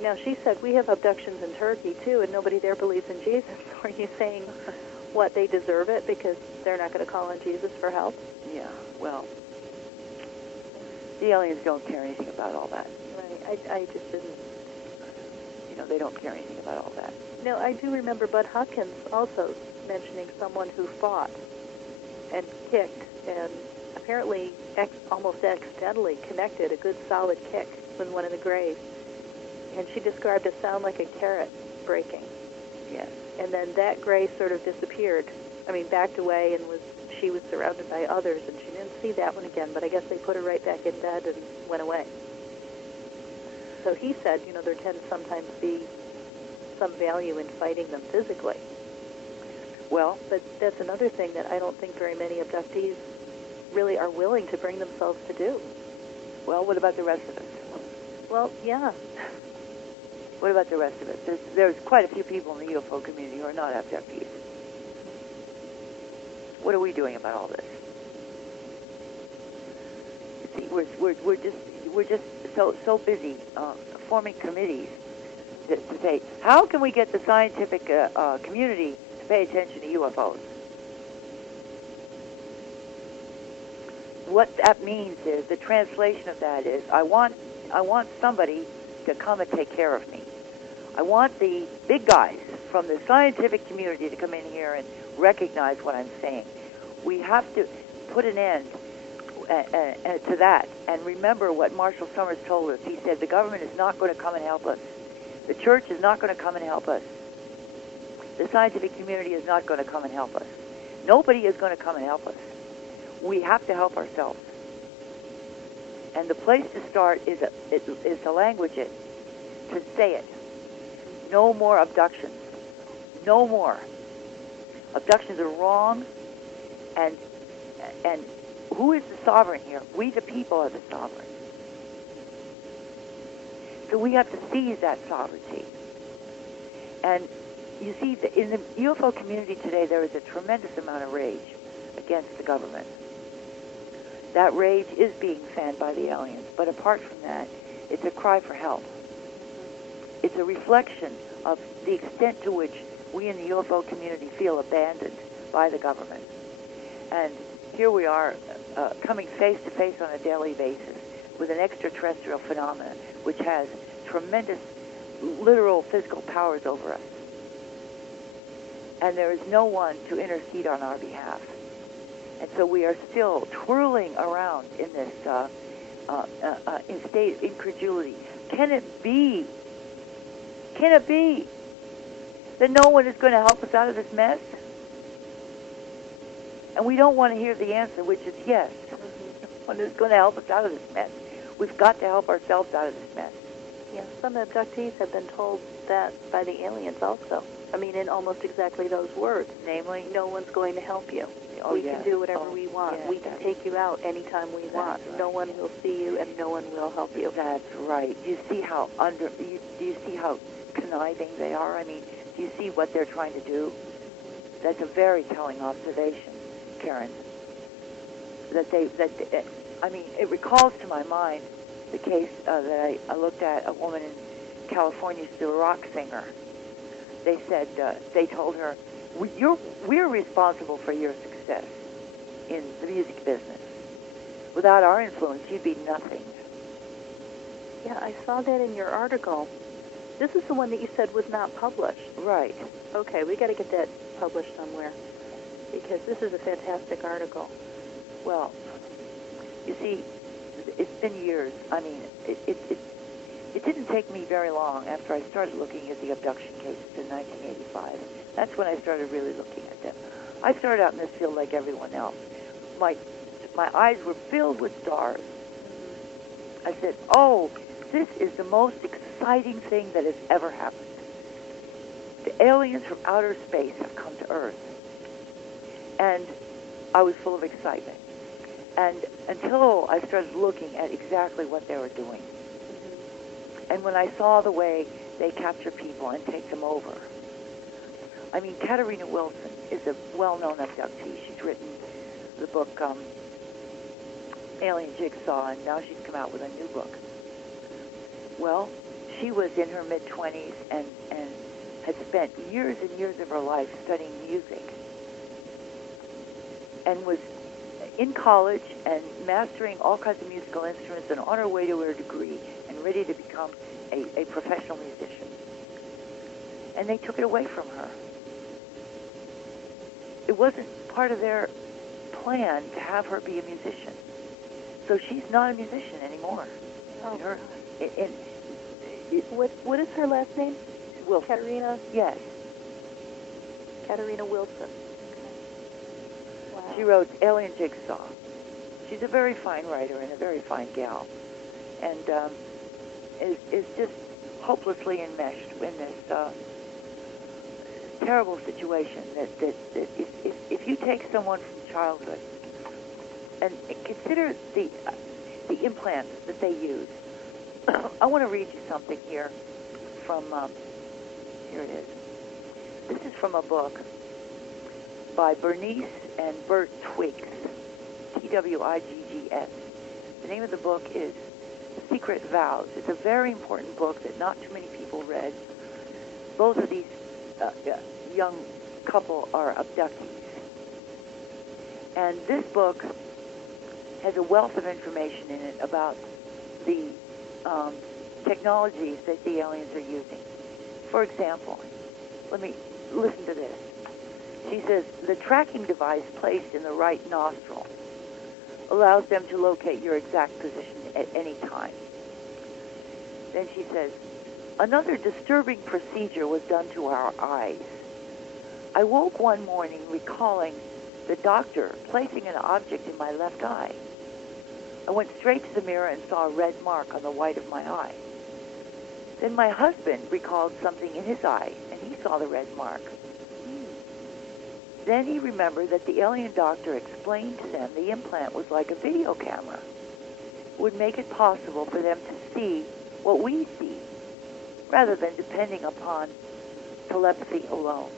Now, she said, we have abductions in Turkey, too, and nobody there believes in Jesus. Are you saying, what, they deserve it because they're not going to call on Jesus for help? Yeah, well, the aliens don't care anything about all that. Right, I just didn't. They don't care anything about all that. No, I do remember Bud Hopkins also mentioning someone who fought and kicked and apparently almost accidentally connected a good solid kick with one of the graves. And she described a sound like a carrot breaking. Yes. And then that gray sort of disappeared. I mean, backed away, and she was surrounded by others, and she didn't see that one again, but I guess they put her right back in bed and went away. So he said, there can sometimes be some value in fighting them physically. Well, but that's another thing that I don't think very many abductees really are willing to bring themselves to do. Well, what about the rest of us? Well, yeah. What about the rest of us? There's quite a few people in the UFO community who are not abductees. What are we doing about all this? You see, we're just so busy forming committees to say, how can we get the scientific community to pay attention to UFOs? What that means is, the translation of that is, I want somebody to come and take care of me. I want the big guys from the scientific community to come in here and recognize what I'm saying. We have to put an end to that and remember what Marshall Summers told us. He said the government is not going to come and help us. The church is not going to come and help us. The scientific community is not going to come and help us. Nobody is going to come and help us. We have to help ourselves. And the place to start is to language it, to say it. No more abductions. No more. Abductions are wrong, and who is the sovereign here? We, the people, are the sovereign. So we have to seize that sovereignty. And you see, in the UFO community today, there is a tremendous amount of rage against the government. That rage is being fanned by the aliens, but apart from that, it's a cry for help. It's a reflection of the extent to which we in the UFO community feel abandoned by the government. And here we are, coming face to face on a daily basis with an extraterrestrial phenomenon which has tremendous literal physical powers over us. And there is no one to intercede on our behalf. And so we are still twirling around in this in state of incredulity. Can it be that no one is going to help us out of this mess? And we don't want to hear the answer, which is yes. No one is going to help us out of this mess. We've got to help ourselves out of this mess. Yeah, some abductees have been told that by the aliens also. I mean, in almost exactly those words. Namely, no one's going to help you. We can do whatever we want. Yes, we can take you out anytime we want. Right. No one will see you, and no one will help you. That's right. Do you see how do you see how conniving they are? I mean, do you see what they're trying to do? That's a very telling observation, Karyn. I mean, it recalls to my mind the case that I looked at, a woman in California, she's a rock singer. They said, they told her, we're responsible for your success in the music business. Without our influence, you'd be nothing. Yeah, I saw that in your article. This is the one that you said was not published. Right. Okay, we got to get that published somewhere, because this is a fantastic article. Well, you see, it's been years. I mean, it didn't take me very long after I started looking at the abduction cases in 1985. That's when I started really looking at them. I started out in this field like everyone else. My eyes were filled with stars. I said, oh, this is the most exciting thing that has ever happened. The aliens from outer space have come to Earth. And I was full of excitement. And until I started looking at exactly what they were doing. And when I saw the way they capture people and take them over. I mean, Katarina Wilson is a well-known abductee. She's written the book Alien Jigsaw, and now she's come out with a new book. Well, she was in her mid-20s and had spent years and years of her life studying music. And was in college and mastering all kinds of musical instruments and on her way to her degree and ready to become a professional musician. And they took it away from her. It wasn't part of their plan to have her be a musician. So she's not a musician anymore. Oh, God. What is her last name? Wilson. Katarina? Yes. Katarina Wilson. Wow. She wrote Alien Jigsaw. She's a very fine writer and a very fine gal. And is just hopelessly enmeshed in this terrible situation that if you take someone from childhood and consider the implants that they use. I want to read you something here from, here it is. This is from a book by Bernice and Bert Twiggs, Twiggs. The name of the book is Secret Vows. It's a very important book that not too many people read. Both of these young couple are abductees. And this book has a wealth of information in it about the technologies that the aliens are using. For example, let me listen to this. She says, the tracking device placed in the right nostril allows them to locate your exact position at any time. Then she says, another disturbing procedure was done to our eyes. I woke one morning recalling the doctor placing an object in my left eye. I went straight to the mirror and saw a red mark on the white of my eye. Then my husband recalled something in his eye, and he saw the red mark. Then he remembered that the alien doctor explained to them the implant was like a video camera. It would make it possible for them to see what we see, rather than depending upon telepathy alone.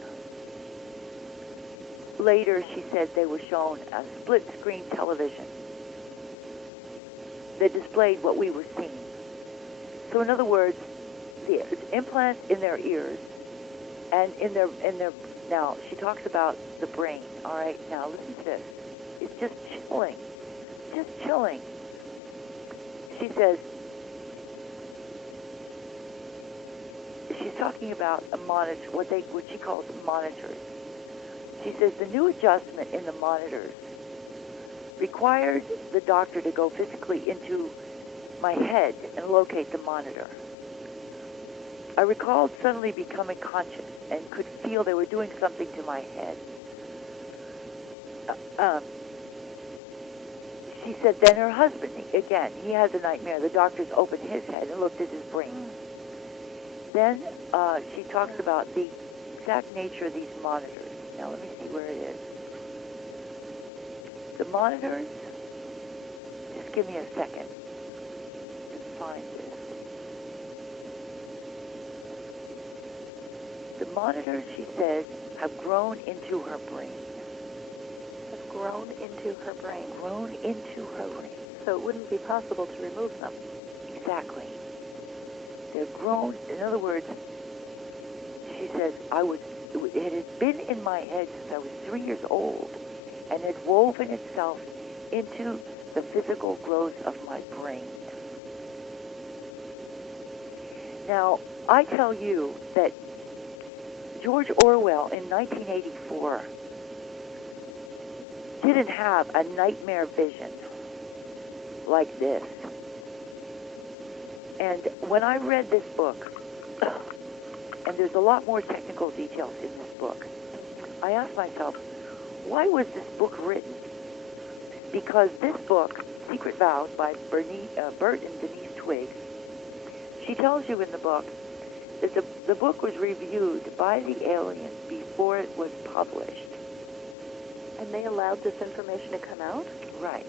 Later, she said they were shown a split-screen television that displayed what we were seeing. So in other words, the implants in their ears and in their now she talks about the brain. All right, now listen to this. It's just chilling. Just chilling. She says she's talking about a monitor, what she calls monitors. She says the new adjustment in the monitors required the doctor to go physically into my head and locate the monitor. I recalled suddenly becoming conscious and could feel they were doing something to my head. She said then her husband, again, he has a nightmare. The doctors opened his head and looked at his brain. Then she talks about the exact nature of these monitors. Now let me see where it is. The monitors, just give me a second to find this. The monitors, she says, have grown into her brain. Have grown into her brain. Grown into her brain. So it wouldn't be possible to remove them. Exactly. They're grown, in other words, she says, it had been in my head since I was 3 years old and had woven itself into the physical growth of my brain. Now, I tell you that George Orwell in 1984 didn't have a nightmare vision like this. And when I read this book, and there's a lot more technical details in this book, I asked myself, why was this book written? Because this book, Secret Vows by Bert and Denise Twiggs, she tells you in the book that the book was reviewed by the aliens before it was published. And they allowed this information to come out? Right.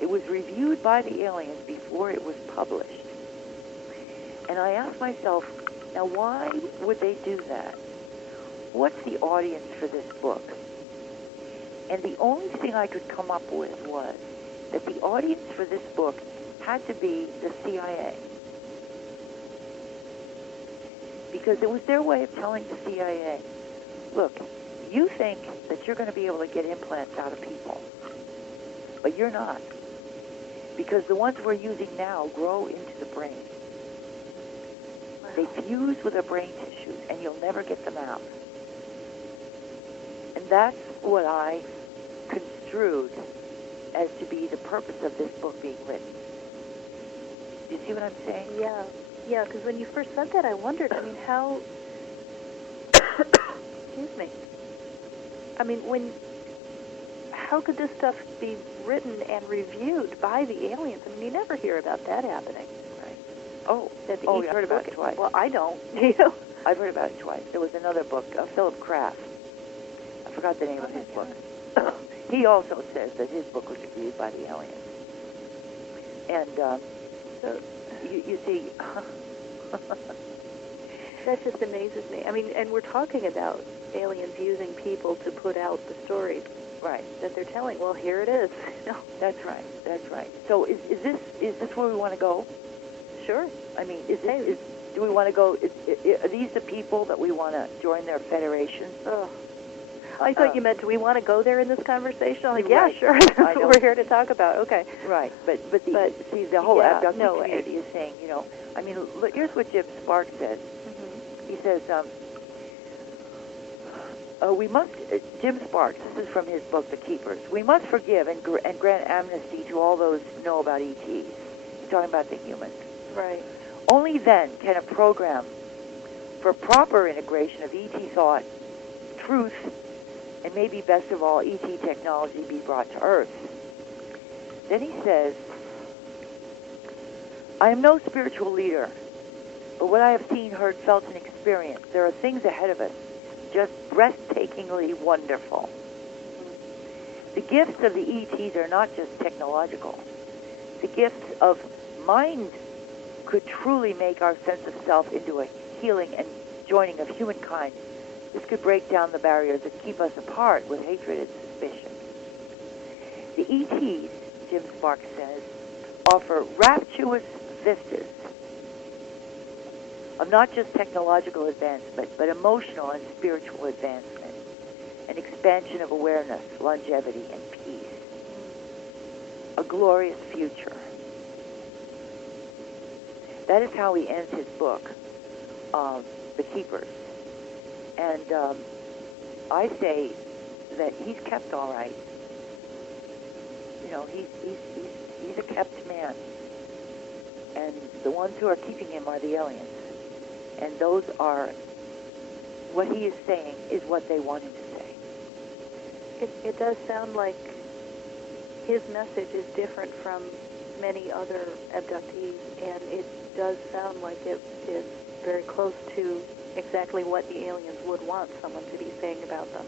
It was reviewed by the aliens before it was published. And I asked myself, now why would they do that? What's the audience for this book? And the only thing I could come up with was that the audience for this book had to be the CIA. Because it was their way of telling the CIA, look, you think that you're going to be able to get implants out of people, but you're not. Because the ones we're using now grow into the brain. Wow. They fuse with the brain tissues, and you'll never get them out. And that's what I construed as to be the purpose of this book being written. Do you see what I'm saying? Yeah. Yeah, because when you first said that, I wondered, how... Excuse me. How could this stuff be written and reviewed by the aliens? You never hear about that happening. Right. I've heard about it twice. Well, I don't. I've heard about it twice. There was another book, Philip Kraft. I forgot the name of his book. he also says that his book was reviewed by the aliens. And so you see, that just amazes me. I mean, and we're talking about aliens using people to put out the stories, right? That they're telling. Well, here it is. That's right. That's right. So is this where we want to go? Sure. I mean, do we want to go? Are these the people that we want to join their federation? Oh. I thought you meant, do we want to go there in this conversation? I'm like, yeah, right. sure. That's what we're here to talk about. Okay. Right. But see, the whole abduction no, community is saying, I mean, look, here's what Jim Sparks says. Mm-hmm. He says, we must, Jim Sparks, this is from his book, The Keepers, we must forgive and grant amnesty to all those who know about ETs. He's talking about the humans. Right. Only then can a program for proper integration of ET thought, truth, and maybe best of all, ET technology be brought to Earth. Then he says, I am no spiritual leader, but what I have seen, heard, felt, and experienced, there are things ahead of us just breathtakingly wonderful. The gifts of the ETs are not just technological. The gifts of mind could truly make our sense of self into a healing and joining of humankind. This could break down the barriers that keep us apart with hatred and suspicion. The ETs, Jim Sparks says, offer rapturous vistas of not just technological advancement, but emotional and spiritual advancement, an expansion of awareness, longevity, and peace. A glorious future. That is how he ends his book, The Keepers. And I say that he's kept all right. He's a kept man. And the ones who are keeping him are the aliens. And those are, what he is saying is what they want him to say. It does sound like his message is different from many other abductees, and it does sound like it is very close to exactly what the aliens would want someone to be saying about them.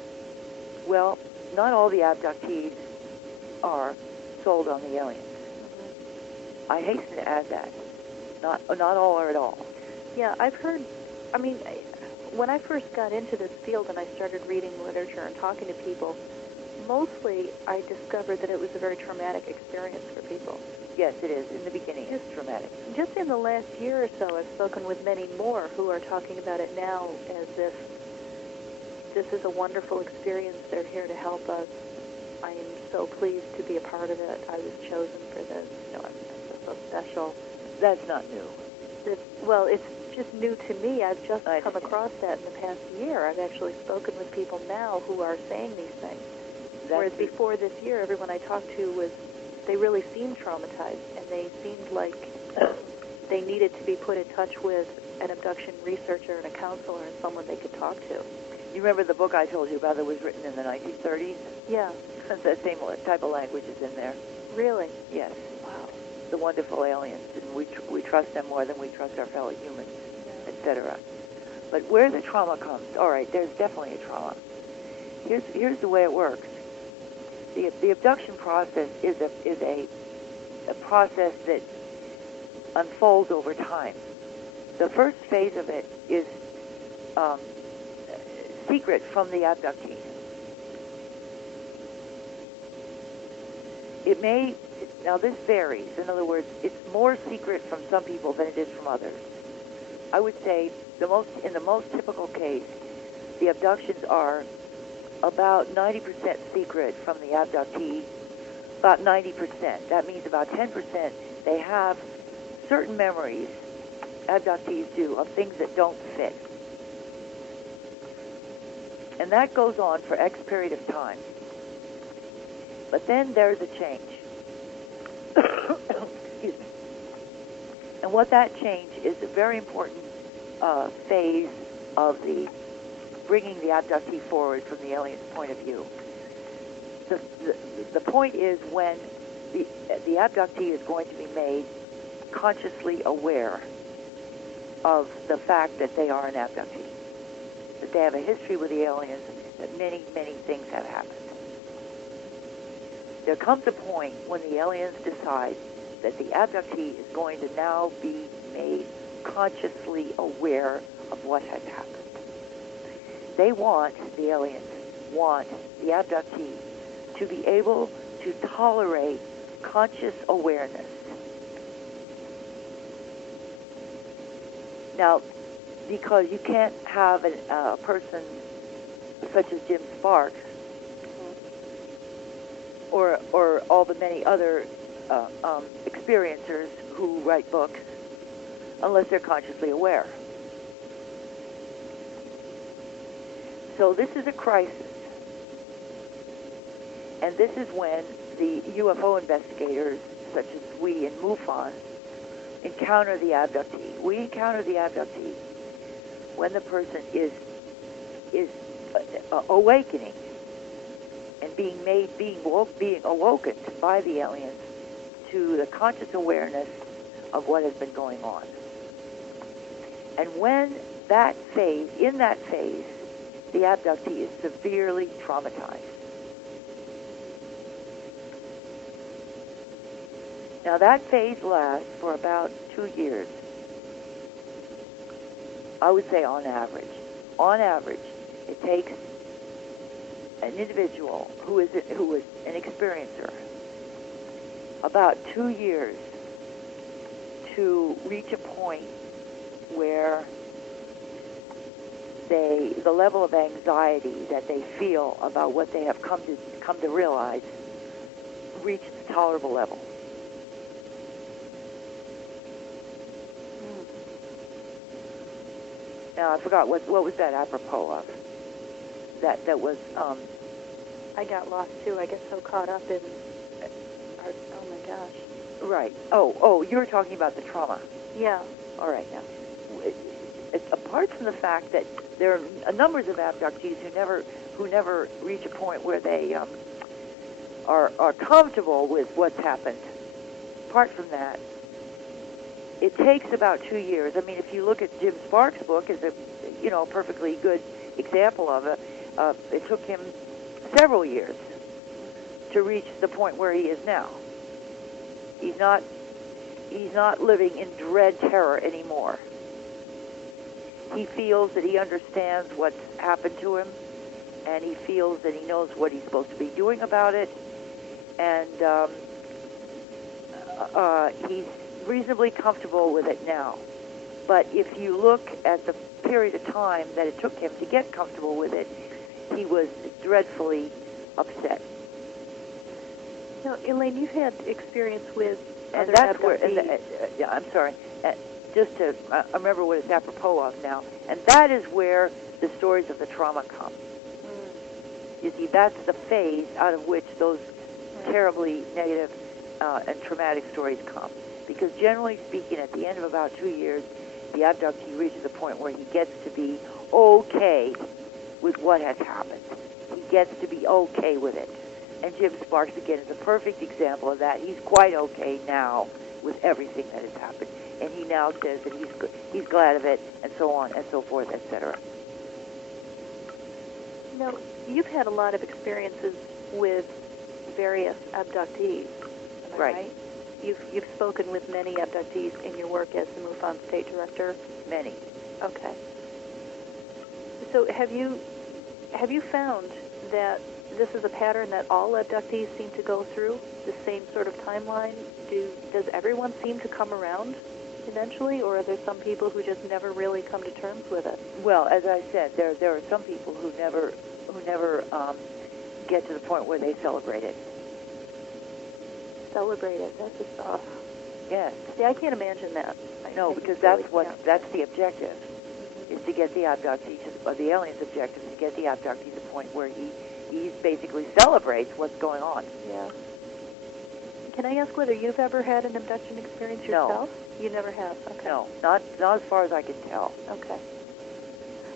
Well, not all the abductees are sold on the aliens. Mm-hmm. I hasten to add that. Not all are at all. Yeah, I've heard, I mean, when I first got into this field and I started reading literature and talking to people, mostly I discovered that it was a very traumatic experience for people. Yes, it is. In the beginning, it's traumatic. Just in the last year or so, I've spoken with many more who are talking about it now as if this is a wonderful experience. They're here to help us. I am so pleased to be a part of it. I was chosen for this. I'm so special. That's not new. Well, it's just new to me. I've just come across that in the past year. I've actually spoken with people now who are saying these things. Whereas before this year, everyone I talked to they really seemed traumatized, and they seemed like they needed to be put in touch with an abduction researcher and a counselor and someone they could talk to. You remember the book I told you about that was written in the 1930s? Yeah. The same type of language is in there. Really? Yes. Wow. The wonderful aliens, and we trust them more than we trust our fellow humans, etc. But where the trauma comes, all right, there's definitely a trauma. Here's the way it works. The abduction process is a process that unfolds over time. The first phase of it is secret from the abductee. Now this varies. In other words, it's more secret from some people than it is from others. I would say in the most typical case, the abductions are about 90% secret from the abductee, about 90%. That means about 10% they have certain memories, abductees do, of things that don't fit. And that goes on for X period of time. But then there's a change. Excuse me. And what that change is a very important phase of the bringing the abductee forward from the alien's point of view. The point is when the abductee is going to be made consciously aware of the fact that they are an abductee, that they have a history with the aliens, that many, many things have happened. there comes a point when the aliens decide that the abductee is going to now be made consciously aware of what has happened. The aliens want the abductee to be able to tolerate conscious awareness. Now, because you can't have a person such as Jim Sparks or all the many other experiencers who write books unless they're consciously aware. So this is a crisis. And this is when the UFO investigators, such as we in MUFON, encounter the abductee. We encounter the abductee when the person is awakening and being awoken by the aliens to the conscious awareness of what has been going on. And when in that phase, the abductee is severely traumatized. Now that phase lasts for about 2 years. I would say on average. On average, it takes an individual who is an experiencer about 2 years to reach a point where the level of anxiety that they feel about what they have come to realize reaches a tolerable level. Now I forgot what was that apropos of. That was. I got lost too. I get so caught up in. Oh my gosh. Right. Oh, you were talking about the trauma. Yeah. All right. Now, apart from the fact that there are numbers of abductees who never reach a point where they are comfortable with what's happened. Apart from that, it takes about 2 years. I mean, if you look at Jim Sparks' book as a perfectly good example of it, it took him several years to reach the point where he is now. He's not living in dread terror anymore. He feels that he understands what's happened to him, and he feels that he knows what he's supposed to be doing about it, and he's reasonably comfortable with it now. But if you look at the period of time that it took him to get comfortable with it, he was dreadfully upset. Now, Elaine, you've had experience with And other that's where, abductees. I'm sorry, I remember what it's apropos of now, and that is where the stories of the trauma come. You see, that's the phase out of which those terribly negative and traumatic stories come. Because generally speaking, at the end of about 2 years, the abductee reaches a point where he gets to be okay with what has happened. He gets to be okay with it. And Jim Sparks, again, is a perfect example of that. He's quite okay now with everything that has happened. And he now says that he's glad of it, and so on and so forth, etc. Now, you've had a lot of experiences with various abductees, am I right? You've spoken with many abductees in your work as the MUFON State Director? Many. Okay. So have you found that this is a pattern that all abductees seem to go through, the same sort of timeline? Does everyone seem to come around eventually, or are there some people who just never really come to terms with it? Well, as I said, there are some people who never get to the point where they celebrate it. Celebrate it. That's just off. Yes. See, I can't imagine that. No, because that's the objective, is to get the abductee, or the alien's objective is to get the abductee to the point where he basically celebrates what's going on. Yeah. Can I ask whether you've ever had an abduction experience yourself? No. You never have? Okay. No, not as far as I can tell. Okay.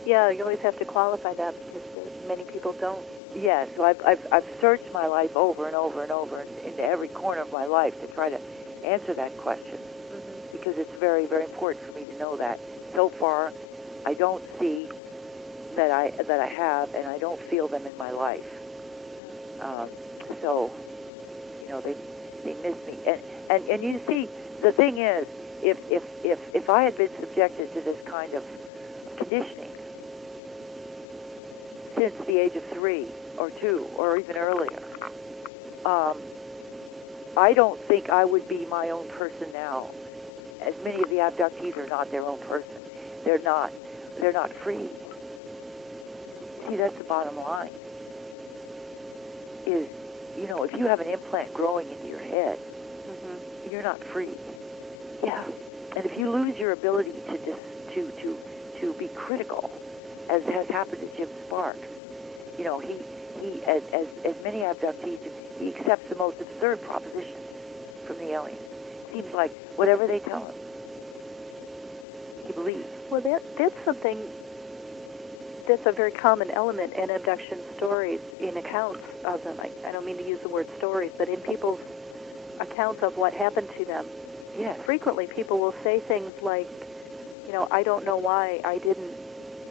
Yeah, you always have to qualify that because many people don't. Yeah, so I've searched my life over and over and over into every corner of my life to try to answer that question, because it's very, very important for me to know that. So far, I don't see that I have, and I don't feel them in my life. So they miss me. And you see, the thing is, if I had been subjected to this kind of conditioning since the age of 3 or 2 or even earlier, I don't think I would be my own person now. As many of the abductees are not their own person. They're not free. See, that's the bottom line. Is, if you have an implant growing into your head, you're not free. Yeah. And if you lose your ability to be critical, as has happened to Jim Sparks, he as many abductees, he accepts the most absurd propositions from the aliens. Seems like whatever they tell him, he believes. Well, that's something that's a very common element in abduction stories, in accounts of them. I don't mean to use the word stories, but in people's accounts of what happened to them. Yes. Frequently, people will say things like, I don't know why I didn't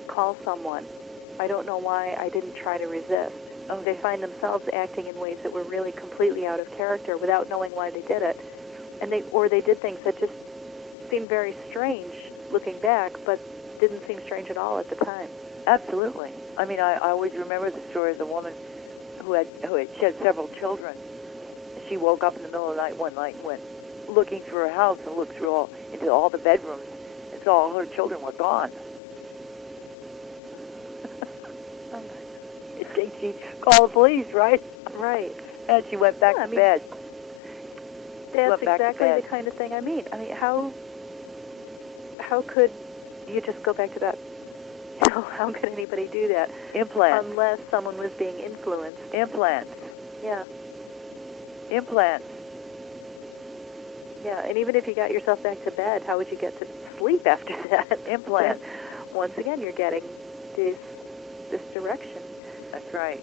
call someone. I don't know why I didn't try to resist. They find themselves acting in ways that were really completely out of character without knowing why they did it. And they did things that just seemed very strange looking back, but didn't seem strange at all at the time. Absolutely. I mean, I always remember the story of the woman who had shed several children. She woke up in the middle of the night one night and went looking through her house and looked through into all the bedrooms and saw all her children were gone. She called the police, right? Right. And she went back to bed. That's exactly the kind of thing I mean. How could you just go back to that? How could anybody do that? Implants. Unless someone was being influenced. Implants. Yeah. Implants. Yeah, and even if you got yourself back to bed, how would you get to sleep after that? Implants. Then, once again, you're getting this direction. That's right.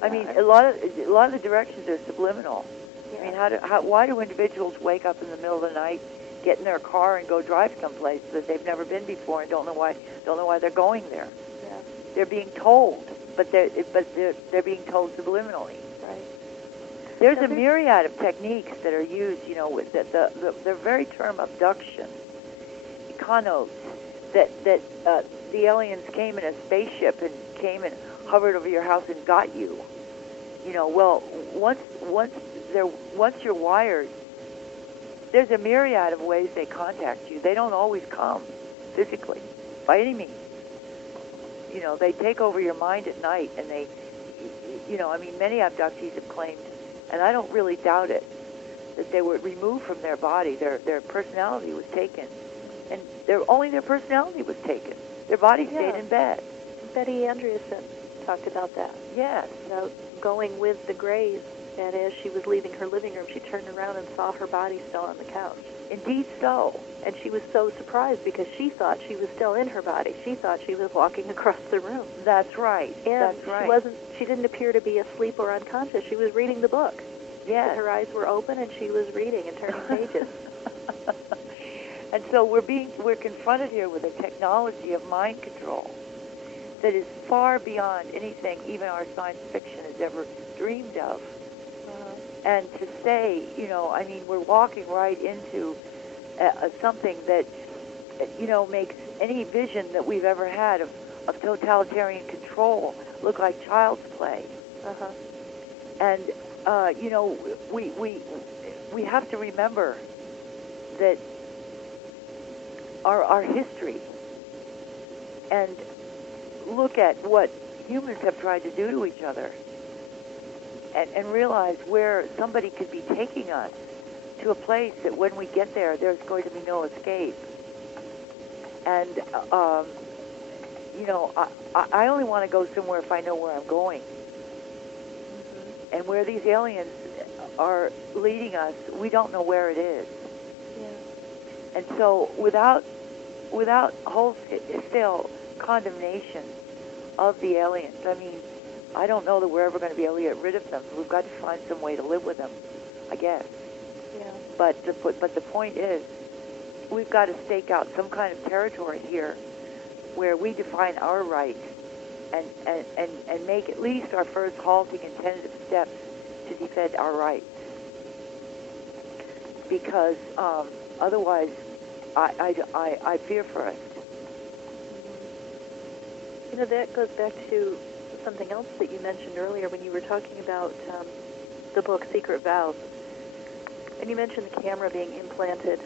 I mean, a lot of the directions are subliminal. Yeah. I mean, why do individuals wake up in the middle of the night, get in their car, and go drive someplace that they've never been before and don't know why they're going there? Yeah. They're being told, but they're being told subliminally. Right. There's a myriad of techniques that are used. With the very term abduction connotes that the aliens came in a spaceship and came and hovered over your house and got you. Well, once you're wired, there's a myriad of ways they contact you. They don't always come physically, by any means. They take over your mind at night, and they, many abductees have claimed, and I don't really doubt it, that they were removed from their body. Their personality was taken, and only their personality was taken. Their body stayed in bed. Betty Andreasen talked about that. Yes. About going with the Greys, and as she was leaving her living room, she turned around and saw her body still on the couch. Indeed so. And she was so surprised because she thought she was still in her body. She thought she was walking across the room. That's right. And that's right. She didn't appear to be asleep or unconscious. She was reading the book. Yes. Her eyes were open and she was reading and turning pages. And so we're confronted here with a technology of mind control that is far beyond anything even our science fiction has ever dreamed of. And to say, we're walking right into something that, makes any vision that we've ever had of totalitarian control look like child's play. And, we have to remember that our history and look at what humans have tried to do to each other and realize where somebody could be taking us to a place that when we get there, there's going to be no escape. And, I only want to go somewhere if I know where I'm going. And where these aliens are leading us, we don't know where it is. Yeah. And so without wholesale condemnation of the aliens, I don't know that we're ever going to be able to get rid of them. We've got to find some way to live with them, I guess. Yeah. But the point is, we've got to stake out some kind of territory here where we define our rights and make at least our first halting and tentative steps to defend our rights. Because otherwise, I fear for us. You know, that goes back to something else that you mentioned earlier when you were talking about the book Secret Vows. And you mentioned the camera being implanted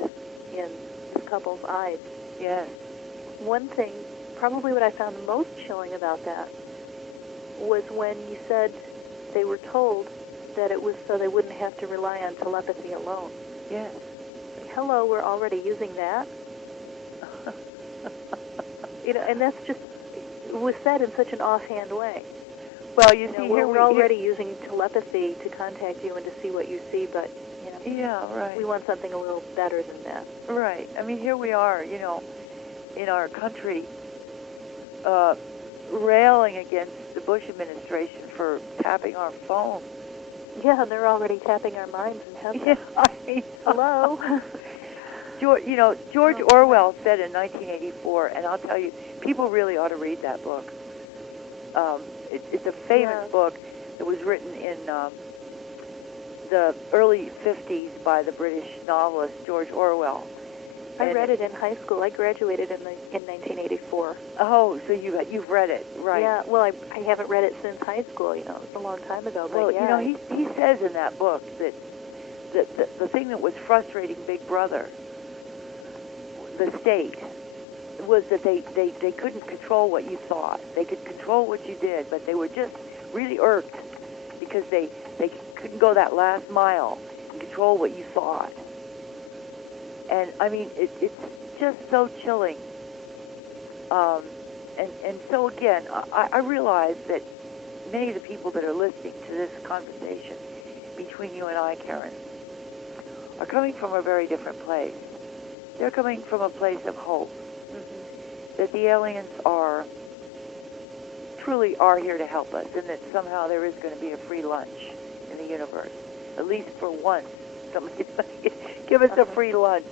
in this couple's eyes. Yes. One thing, probably what I found the most chilling about that, was when you said they were told that it was so they wouldn't have to rely on telepathy alone. Yes. Hello, we're already using that. You know, and that's just, it was said in such an offhand way. Well, you see, here we're already using telepathy to contact you and to see what you see, but, you know, yeah, right. we want something a little better than that. Right. I mean, here we are, you know, in our country, railing against the Bush administration for tapping our phone. Yeah, they're already tapping our minds in heaven. Yeah, I mean, hello. George Orwell said in 1984, and I'll tell you, people really ought to read that book. It's a famous book that was written in the early 50s by the British novelist George Orwell. I read it in high school. I graduated in 1984. Oh, so you've read it, right? Yeah. Well, I haven't read it since high school. You know, it's a long time ago. But well, yeah, you know, he says in that book that the thing that was frustrating Big Brother, the state, was that they couldn't control what you thought. They could control what you did, but they were just really irked because they couldn't go that last mile and control what you thought. And I mean, it's just so chilling. And so again, I realize that many of the people that are listening to this conversation between you and I, Karyn, are coming from a very different place. They're coming from a place of hope that the aliens truly are here to help us, and that somehow there is going to be a free lunch in the universe, at least for once. Somebody's going to give us a free lunch.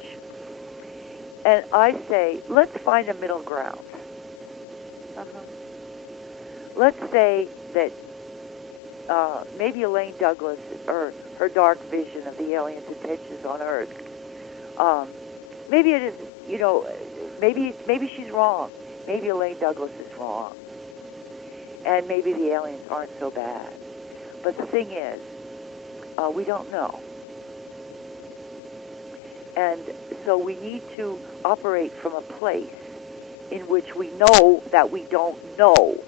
And I say, let's find a middle ground. Let's say that maybe Elaine Douglas, or her dark vision of the aliens' intentions on Earth, maybe it is, you know, maybe she's wrong. Maybe Elaine Douglas is wrong. And maybe the aliens aren't so bad. But the thing is, we don't know. And so we need to operate from a place in which we know that we don't know.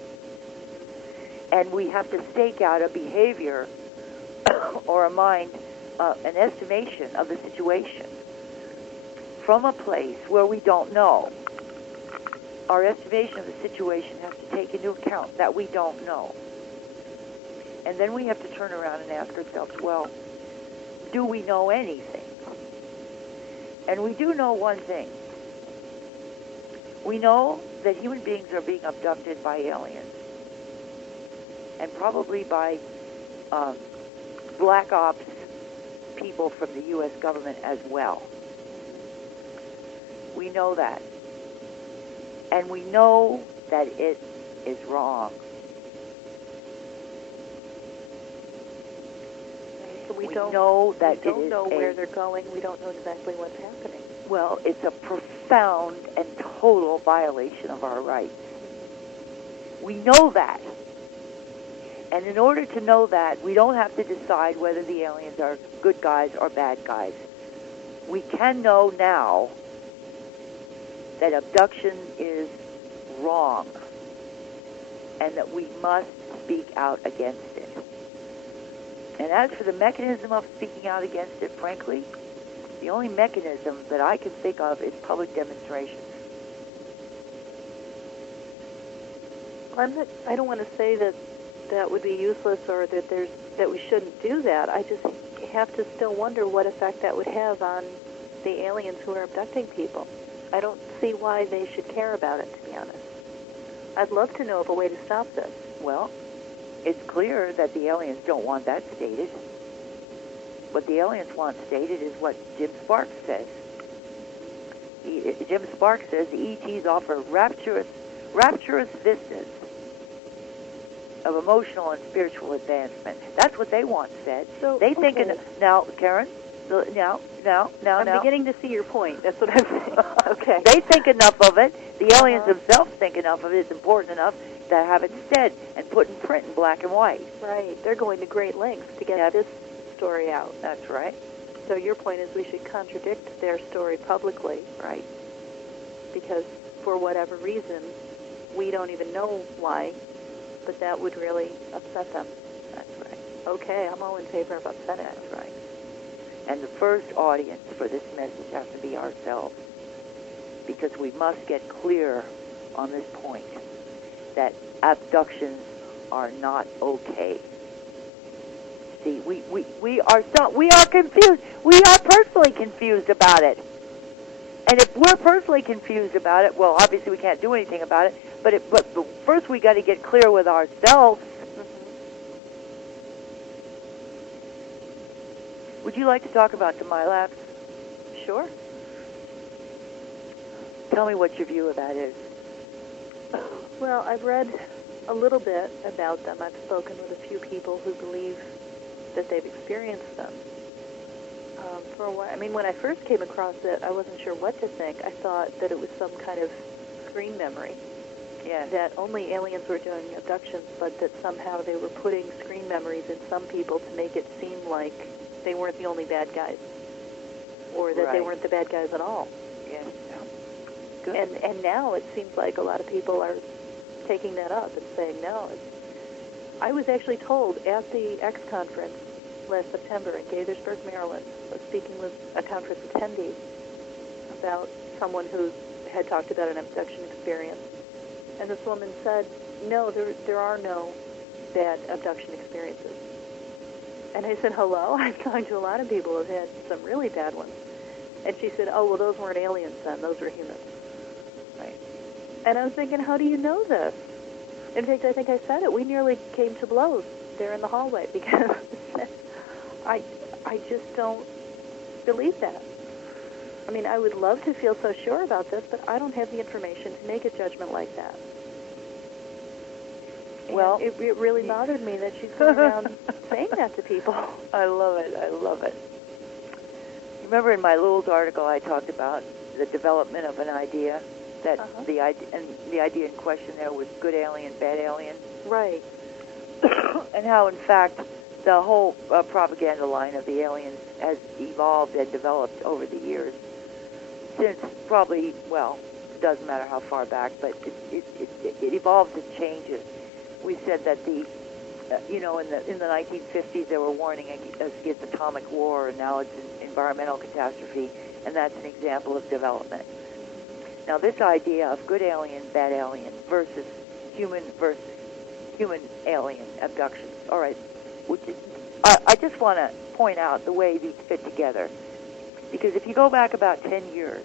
And we have to stake out a behavior or a mind, an estimation of the situation from a place where we don't know. Our estimation of the situation has to take into account that we don't know. And then we have to turn around and ask ourselves, well, do we know anything? And we do know one thing. We know that human beings are being abducted by aliens, and probably by black ops people from the U.S. government as well. We know that. And we know that it is wrong. So we don't know that we don't know where they're going. We don't know exactly what's happening. Well, it's a profound and total violation of our rights. We know that. And in order to know that, we don't have to decide whether the aliens are good guys or bad guys. We can know now that abduction is wrong and that we must speak out against it. And as for the mechanism of speaking out against it, frankly, the only mechanism that I can think of is public demonstrations. I don't want to say that would be useless or that we shouldn't do that. I just have to still wonder what effect that would have on the aliens who are abducting people. I don't see why they should care about it, to be honest. I'd love to know of a way to stop this. Well, it's clear that the aliens don't want that stated. What the aliens want stated is what Jim Sparks says. Jim Sparks says the ETs offer rapturous vistas of emotional and spiritual advancement. That's what they want said. So They think now, Karyn. Now. I'm beginning to see your point. That's what I'm saying. Okay. They think enough of it. The aliens themselves think enough of it. It's important enough to have it said and put in print in black and white. Right. They're going to great lengths to get this story out. That's right. So your point is we should contradict their story publicly. Right. Because for whatever reason, we don't even know why, but that would really upset them. That's right. Okay, I'm all in favor of upsetting them. That's right. And the first audience for this message has to be ourselves, because we must get clear on this point that abductions are not okay. See, we are confused. We are personally confused about it. And if we're personally confused about it, well, obviously we can't do anything about it. But first we got to get clear with ourselves. Would you like to talk about the MyLabs? Sure. Tell me what your view of that is. Well, I've read a little bit about them. I've spoken with a few people who believe that they've experienced them. For a while, I mean, when I first came across it, I wasn't sure what to think. I thought that it was some kind of screen memory. Yeah. That only aliens were doing abductions, but that somehow they were putting screen memories in some people to make it seem like they weren't the only bad guys, or that they weren't the bad guys at all. Yeah. Good. And now it seems like a lot of people are taking that up and saying no. I was actually told at the X conference last September in Gaithersburg, Maryland, I was speaking with a conference attendee about someone who had talked about an abduction experience. And this woman said, no, there are no bad abduction experiences. And I said, hello? I've talked to a lot of people who have had some really bad ones. And she said, oh, well, those weren't aliens then. Those were humans. Right. And I was thinking, how do you know this? In fact, I think I said it. We nearly came to blows there in the hallway because I just don't believe that. I mean, I would love to feel so sure about this, but I don't have the information to make a judgment like that. Well, it really bothered me that she's going around saying that to people. I love it. I love it. Remember in my Lowell's article I talked about the development of an idea, that the idea in question there was good alien, bad alien? Right. And how, in fact, the whole propaganda line of the aliens has evolved and developed over the years. Since probably, well, it doesn't matter how far back, but it evolves and changes. We said that in the 1950s they were warning against atomic war, and now it's an environmental catastrophe, and that's an example of development. Now this idea of good alien, bad alien versus human alien abductions. All right, I just want to point out the way these fit together. Because if you go back about 10 years,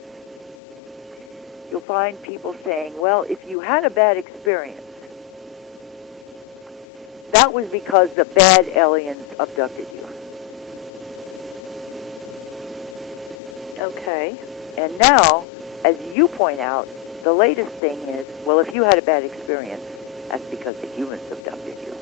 you'll find people saying, well, if you had a bad experience, that was because the bad aliens abducted you. Okay. And now, as you point out, the latest thing is, well, if you had a bad experience, that's because the humans abducted you.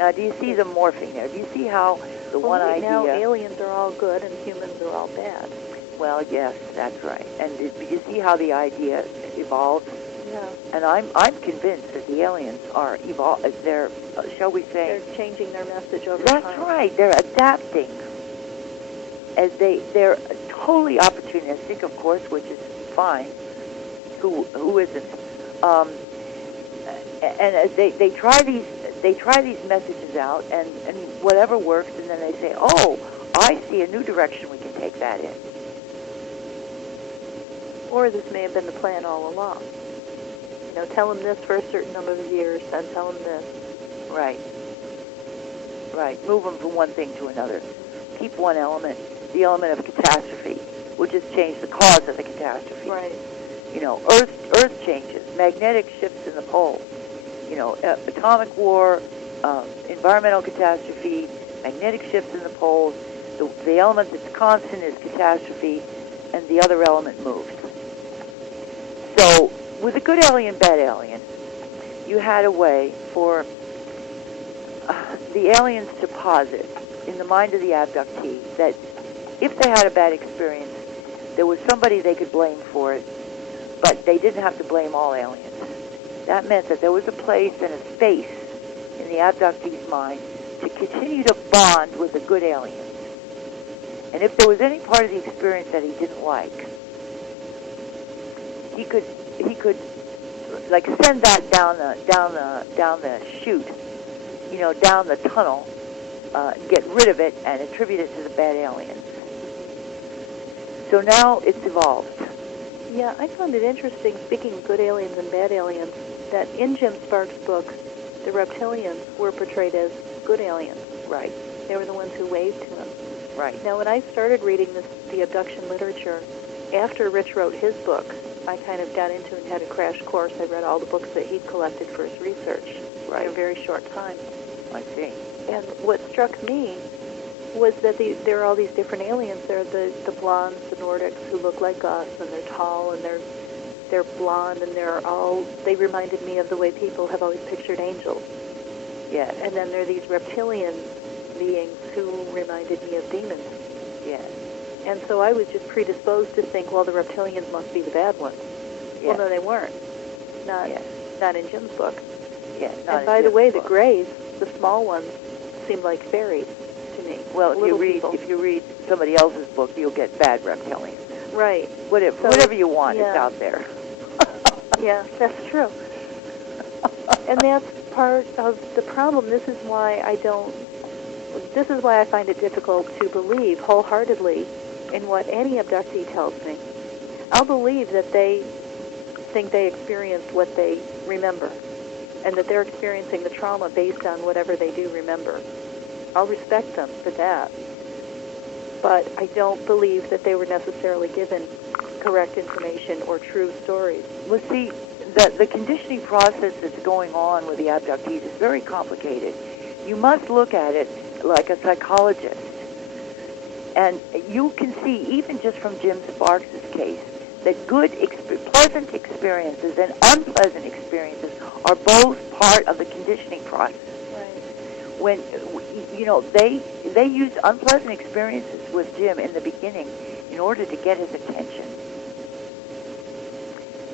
Now, do you see the morphing there? Do you see how the one idea... Now aliens are all good and humans are all bad. Well, yes, that's right. And do you see how the idea evolves? Yeah. And I'm convinced that the aliens are they're, shall we say... They're changing their message over time. That's right. They're adapting. As they're totally opportunistic, of course, which is fine. Who isn't? And as they try these messages out, and whatever works, and then they say, oh, I see a new direction we can take that in. Or this may have been the plan all along. Tell them this for a certain number of years, then tell them this. Right. Right. Move them from one thing to another. Keep one element, the element of catastrophe, which has changed the cause of the catastrophe. Right. Earth changes, magnetic shifts in the poles. Atomic war, environmental catastrophe, magnetic shifts in the poles. The element that's constant is catastrophe, and the other element moves. So, with a good alien, bad alien, you had a way for the aliens to posit in the mind of the abductee that if they had a bad experience, there was somebody they could blame for it, but they didn't have to blame all aliens. That meant that there was a place and a space in the abductee's mind to continue to bond with the good aliens. And if there was any part of the experience that he didn't like, he could like send that down the chute, down the tunnel, get rid of it and attribute it to the bad aliens. So now it's evolved. Yeah, I found it interesting, speaking of good aliens and bad aliens, that in Jim Sparks' book, the reptilians were portrayed as good aliens. Right. They were the ones who waved to him. Right. Now, when I started reading the abduction literature, after Rich wrote his book, I kind of got into and had a crash course. I read all the books that he'd collected for his research in a very short time. I see. And what struck me was that there are all these different aliens. There are the blondes, the Nordics, who look like us, and they're tall, and they're blonde, and they reminded me of the way people have always pictured angels. Yes. And then there are these reptilian beings who reminded me of demons. Yes. And so I was just predisposed to think, well, the reptilians must be the bad ones. Yes. Well, no, they weren't. Not in Jim's book. Yes. And by the way, the grays, the small ones, seem like fairies to me. Well, if you read somebody else's book, you'll get bad reptilians. Right. Whatever you want, it's out there. Yeah, that's true. And that's part of the problem. This is why I find it difficult to believe wholeheartedly in what any abductee tells me. I'll believe that they think they experienced what they remember, and that they're experiencing the trauma based on whatever they do remember. I'll respect them for that. But I don't believe that they were necessarily given correct information or true stories. Well, see, the conditioning process that's going on with the abductees is very complicated. You must look at it like a psychologist. And you can see, even just from Jim Sparks' case, that pleasant experiences and unpleasant experiences are both part of the conditioning process. Right. When, they used unpleasant experiences with Jim in the beginning in order to get his attention.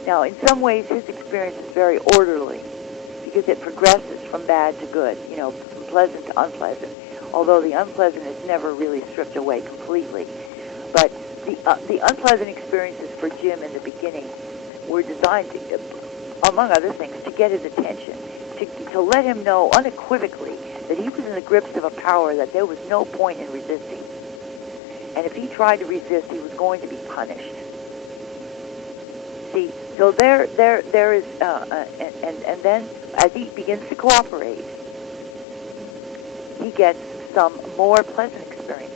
Now, in some ways, his experience is very orderly because it progresses from bad to good, from pleasant to unpleasant, although the unpleasant is never really stripped away completely. But the unpleasant experiences for Jim in the beginning were designed, to, among other things, to get his attention, to let him know unequivocally that he was in the grips of a power that there was no point in resisting. And if he tried to resist, he was going to be punished. See, so there is, and then as he begins to cooperate, he gets some more pleasant experiences.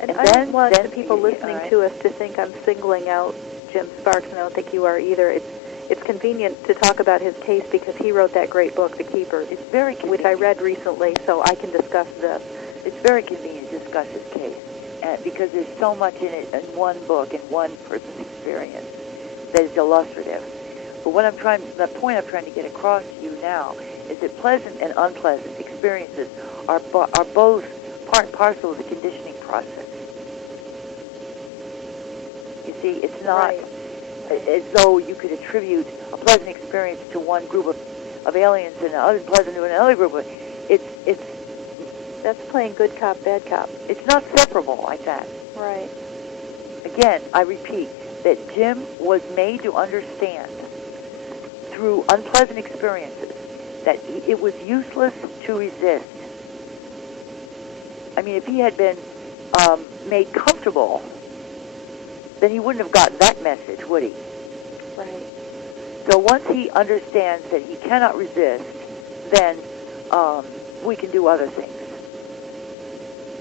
And I don't want the people listening to us to think I'm singling out Jim Sparks, and I don't think you are either. It's convenient to talk about his case because he wrote that great book, The Keepers. It's very convenient. Which I read recently, so I can discuss this. It's very convenient to discuss his case because there's so much in it in one book, in one person's experience, that is illustrative. But the point I'm trying to get across to you now is that pleasant and unpleasant experiences are both part and parcel of the conditioning process. You see, it's not as though you could attribute a pleasant experience to one group of aliens and an unpleasant to another group. That's playing good cop, bad cop. It's not separable like that. Right. Again, I repeat that Jim was made to understand through unpleasant experiences that it was useless to resist. I mean, if he had been made comfortable, then he wouldn't have gotten that message, would he? Right. So once he understands that he cannot resist, then we can do other things.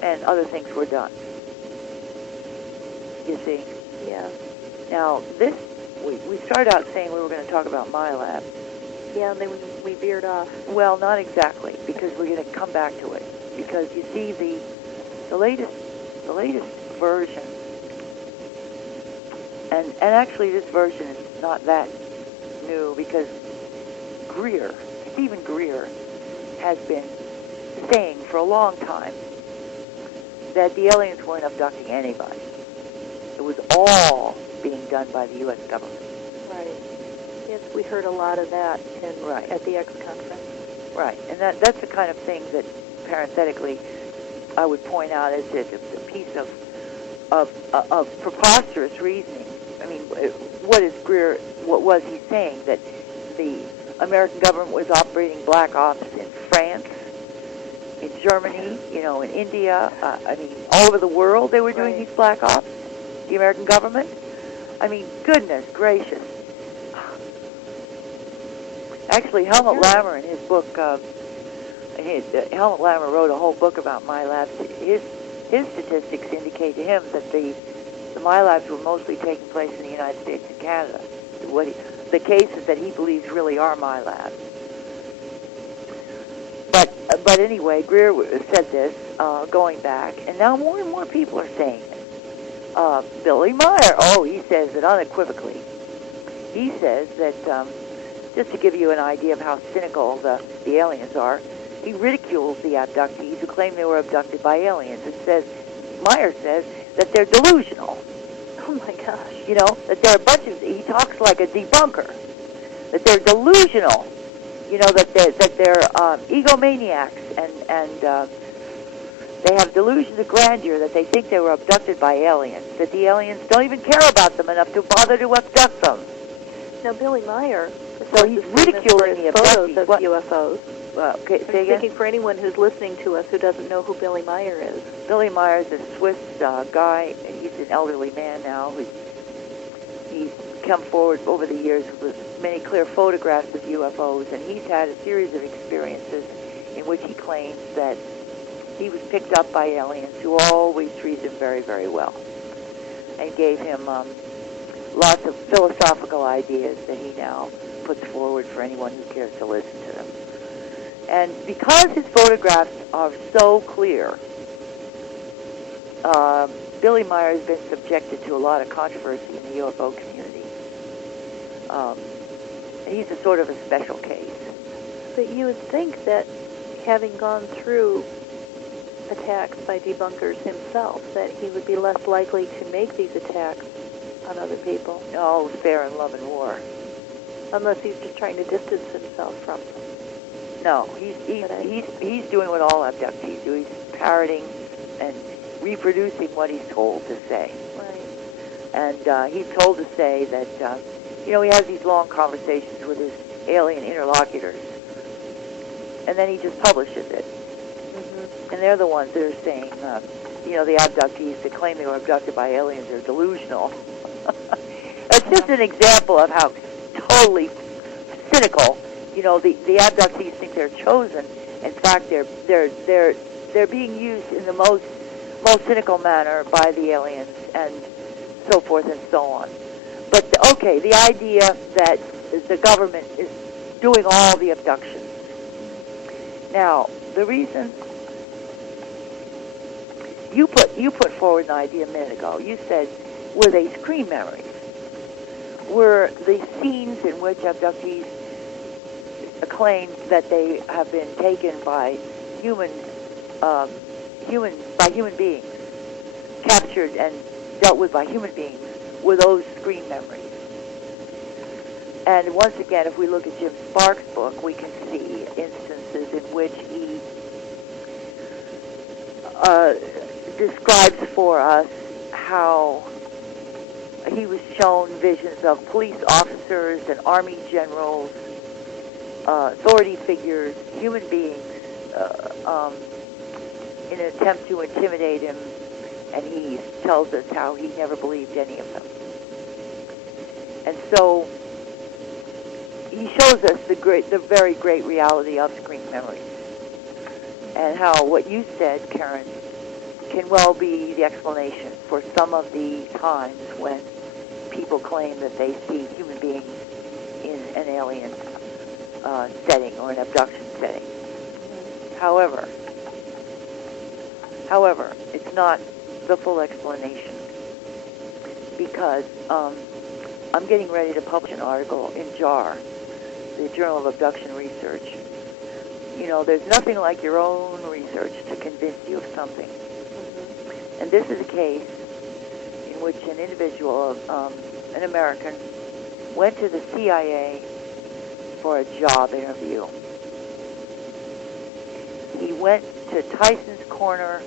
And other things were done. You see? Yeah. Now, we started out saying we were going to talk about my lab. Yeah, and then we veered off. Well, not exactly, because we're going to come back to it. Because you see, the latest version, and actually this version is not that new because Stephen Greer, has been saying for a long time that the aliens weren't abducting anybody. It was all being done by the U.S. government. Right. Yes, we heard a lot of that Right. at the X conference. Right, and that's the kind of thing that, parenthetically, I would point out as a piece of preposterous reasoning. I mean, what was he saying? That the American government was operating black ops in France, in Germany, in India, all over the world they were doing these black ops, the American government? I mean, goodness gracious. Actually, Helmut Lammer, in his book, Helmut Lammer wrote a whole book about MILABs. His statistics indicate to him that the MILABs were mostly taking place in the United States and Canada. The cases that he believes really are MILABs. But anyway, Greer said this going back, and now more and more people are saying it. Billy Meyer, he says it unequivocally. He says that, just to give you an idea of how cynical the aliens are, he ridicules the abductees who claim they were abducted by aliens. Meyer says that they're delusional. Oh my gosh. That they're a bunch of, he talks like a debunker, that they're delusional, that they're egomaniacs, and they have delusions of grandeur, that they think they were abducted by aliens, that the aliens don't even care about them enough to bother to abduct them. Now, Billy Meyer, so he's ridiculing the photos of what? UFOs. Okay, I'm thinking for anyone who's listening to us who doesn't know who Billy Meyer is. Billy Meyer is a Swiss guy. He's an elderly man now. He's come forward over the years with many clear photographs of UFOs, and he's had a series of experiences in which he claims that he was picked up by aliens who always treated him very, very well, and gave him lots of philosophical ideas that he now puts forward for anyone who cares to listen to them. And because his photographs are so clear, Billy Meyer has been subjected to a lot of controversy in the UFO community. He's a sort of a special case. But you would think that having gone through attacks by debunkers himself, that he would be less likely to make these attacks on other people. No, fair in love and war. Unless he's just trying to distance himself from them. No, he's doing what all abductees do. He's parroting and reproducing what he's told to say. Right. And he's told to say that, he has these long conversations with his alien interlocutors. And then he just publishes it. Mm-hmm. And they're the ones that are saying, the abductees that claim they were abducted by aliens are delusional. It's just an example of how totally cynical, the abductees think they're chosen. In fact, they're being used in the most cynical manner by the aliens, and so forth and so on. But the idea that the government is doing all the abductions. Now, the reason you put forward an idea a minute ago. You said, were they screen memories? Were the scenes in which abductees claim that they have been taken by human beings, captured and dealt with by human beings, were those screen memories? And once again, if we look at Jim Sparks' book, we can see instances in which he describes for us how he was shown visions of police officers and army generals, authority figures, human beings, in an attempt to intimidate him, and he tells us how he never believed any of them. And so he shows us the very great reality of screen memories, and how what you said, Karyn, can well be the explanation for some of the times when people claim that they see human beings in an alien setting or an abduction setting. However, it's not the full explanation, because I'm getting ready to publish an article in JAR the Journal of Abduction Research. You know, there's nothing like your own research to convince you of something. And this is a case in which an individual, an American, went to the CIA for a job interview. He went to Tyson's Corner,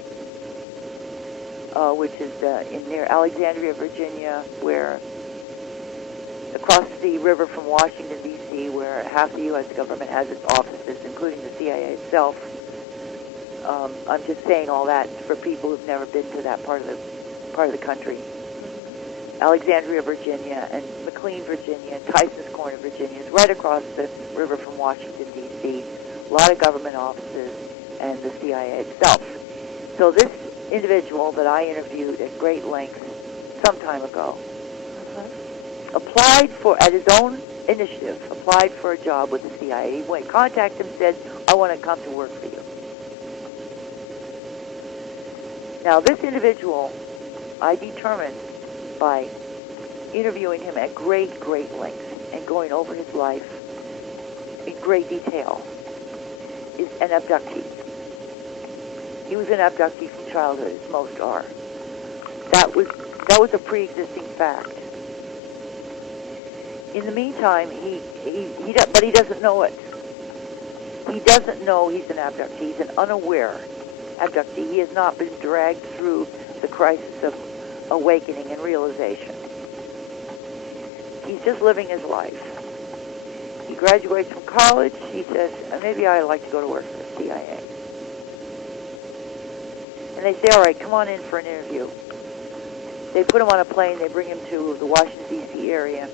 which is near Alexandria, Virginia, where across the river from Washington, D.C., where half the U.S. government has its offices, including the CIA itself. I'm just saying all that for people who've never been to that part of the country. Alexandria, Virginia, and McLean, Virginia, and Tyson's Corner, Virginia is right across the river from Washington, D.C. A lot of government offices and the CIA itself. So this individual that I interviewed at great length some time ago applied for, at his own initiative, applied for a job with the CIA. He went, contacted him, said, I want to come to work for you. Now, this individual, I determined by interviewing him at great length and going over his life in great detail, is an abductee. He was an abductee from childhood, as most are. That was a pre-existing fact. In the meantime, but he doesn't know it. He doesn't know he's an abductee. He's an unaware abductee. He has not been dragged through the crisis of awakening and realization. He's just living his life. He graduates from college. He says, maybe I'd like to go to work for the CIA. And they say, all right, come on in for an interview. They put him on a plane. They bring him to the Washington, D.C. area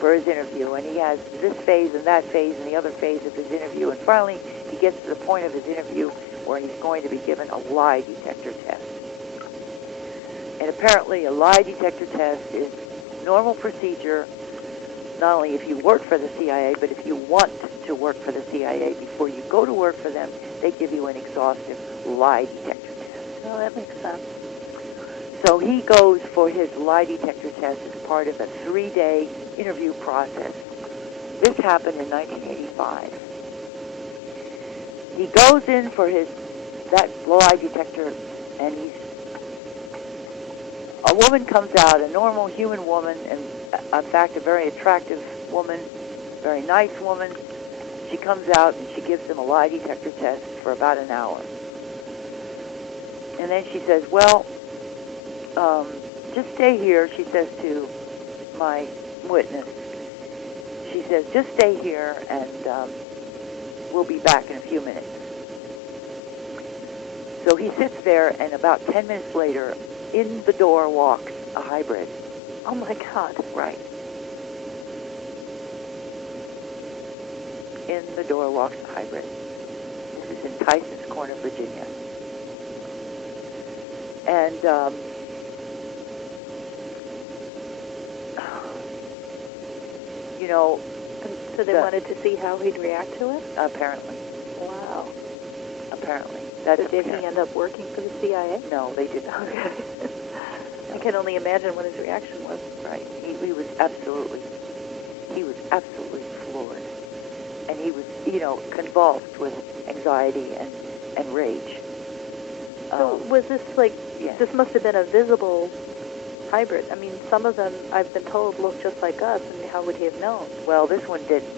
for his interview. And he has this phase and that phase and the other phase of his interview. And finally, he gets to the point of his interview where he's going to be given a lie detector test. And apparently a lie detector test is normal procedure, not only if you work for the CIA, but if you want to work for the CIA. Before you go to work for them, they give you an exhaustive lie detector test. Oh, that makes sense. So he goes for his lie detector test as part of a 3-day interview process. This happened in 1985. He goes in for that lie detector, and a woman comes out, a normal human woman, and in fact a very attractive woman, very nice woman. She comes out and she gives him a lie detector test for about an hour. And then she says, well, just stay here, she says to my witness. She says, just stay here and we'll be back in a few minutes. So he sits there, and about 10 minutes later, in the door walks a hybrid. Oh, my God. Right. In the door walks a hybrid. This is in Tyson's Corner, Virginia. And, you know... So they wanted to see how he'd react to it? Apparently. Wow. Apparently. So did he end up working for the CIA? No, they did not. Okay. I can only imagine what his reaction was. Right. He was absolutely floored. And he was, convulsed with anxiety and rage. So was this yes. This must have been a visible hybrid. I mean, some of them, I've been told, look just like us, and how would he have known? Well, this one didn't.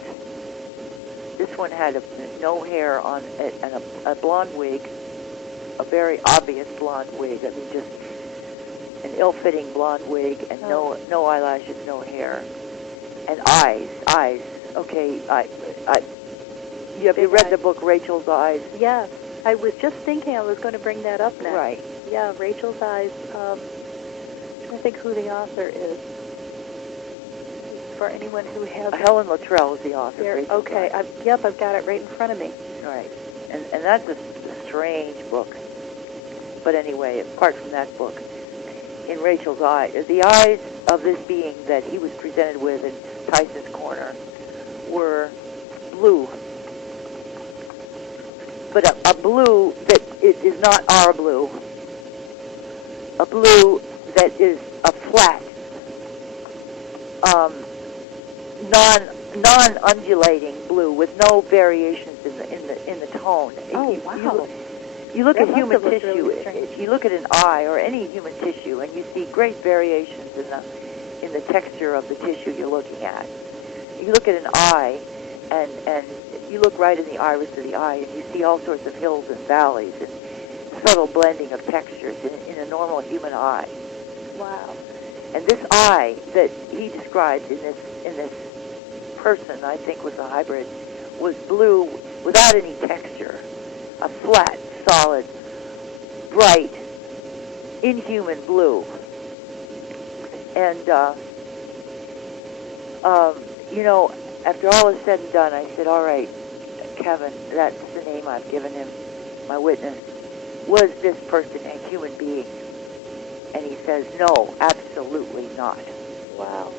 This one had no hair on it and a blonde wig, a very obvious blonde wig. I mean, just an ill-fitting blonde wig, and no eyelashes, no hair, and eyes. Okay, have you read the book Rachel's Eyes? Yes, I was just thinking I was going to bring that up next. Right. Yeah, Rachel's Eyes. I think who the author is. For anyone who has... Helen Luttrell is the author. Okay, I've got it right in front of me. Right, and that's a strange book. But anyway, apart from that book, in Rachel's Eyes, the eyes of this being that he was presented with in Tyson's Corner were blue. But a blue that is not our blue. A blue that is a flat, non-undulating blue with no variations in the tone. Oh, wow. You look That at human must have looked tissue. really strange. If you look at an eye or any human tissue, and you see great variations in the texture of the tissue you're looking at. You look at an eye, and you look right in the iris of the eye, and you see all sorts of hills and valleys and subtle blending of textures in a normal human eye. Wow. And this eye that he described in this person, I think was a hybrid, was blue without any texture, a flat, solid, bright, inhuman blue. And after all is said and done, I said, all right, Kevin, that's the name I've given him, my witness. Was this person a human being? And he says, no, absolutely not. Wow.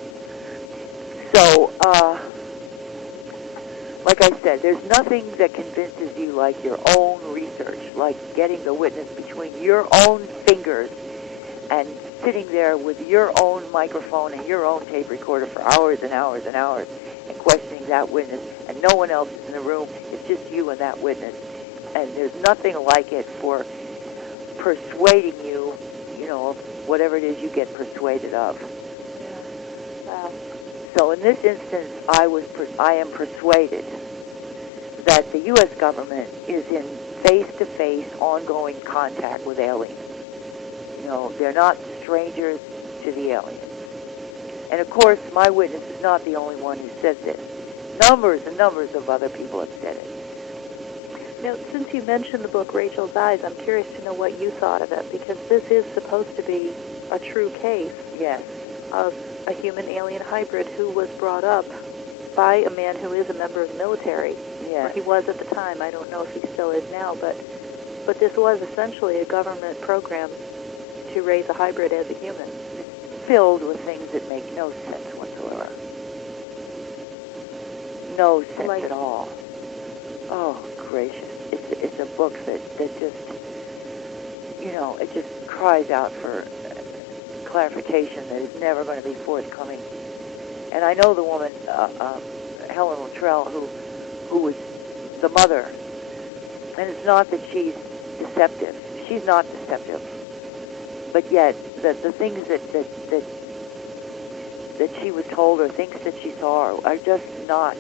So, like I said, there's nothing that convinces you like your own research, like getting the witness between your own fingers and sitting there with your own microphone and your own tape recorder for hours and hours and hours and questioning that witness, and no one else is in the room. It's just you and that witness. And there's nothing like it for persuading you, of whatever it is you get persuaded of. Yeah. Wow. So in this instance, I am persuaded that the U.S. government is in face-to-face, ongoing contact with aliens. They're not strangers to the aliens. And of course, my witness is not the only one who said this. Numbers and numbers of other people have said it. Now, since you mentioned the book Rachel's Eyes, I'm curious to know what you thought of it, because this is supposed to be a true case Yes. of a human-alien hybrid who was brought up by a man who is a member of the military. Yes. Or he was at the time. I don't know if he still is now, but this was essentially a government program to raise a hybrid as a human. It's filled with things that make no sense whatsoever. No sense at all. Oh, gracious. It's a book that just, it just cries out for clarification that is never going to be forthcoming. And I know the woman, Helen Luttrell, who was the mother. And it's not that she's deceptive. She's not deceptive. But yet, the things that she was told or things that she saw are just not.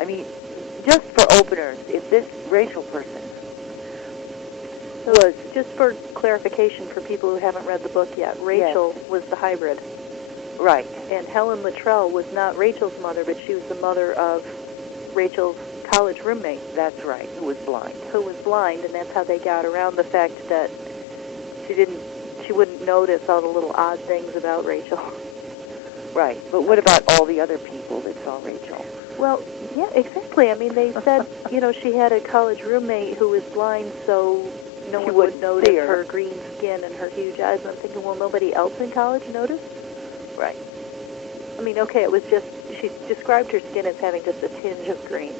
I mean, just for openers, if this racial person was... Just for clarification for people who haven't read the book yet, Rachel was the hybrid. Right. And Helen Luttrell was not Rachel's mother, but she was the mother of Rachel's college roommate. That's right, who was blind. And that's how they got around the fact that she wouldn't notice all the little odd things about Rachel. Right, but what about all the other people that saw Rachel? Well, yeah, exactly. I mean, they said, she had a college roommate who was blind, so no one would notice her green skin and her huge eyes. And I'm thinking, well, nobody else in college noticed? Right. I mean, okay, it was just, she described her skin as having just a tinge of green.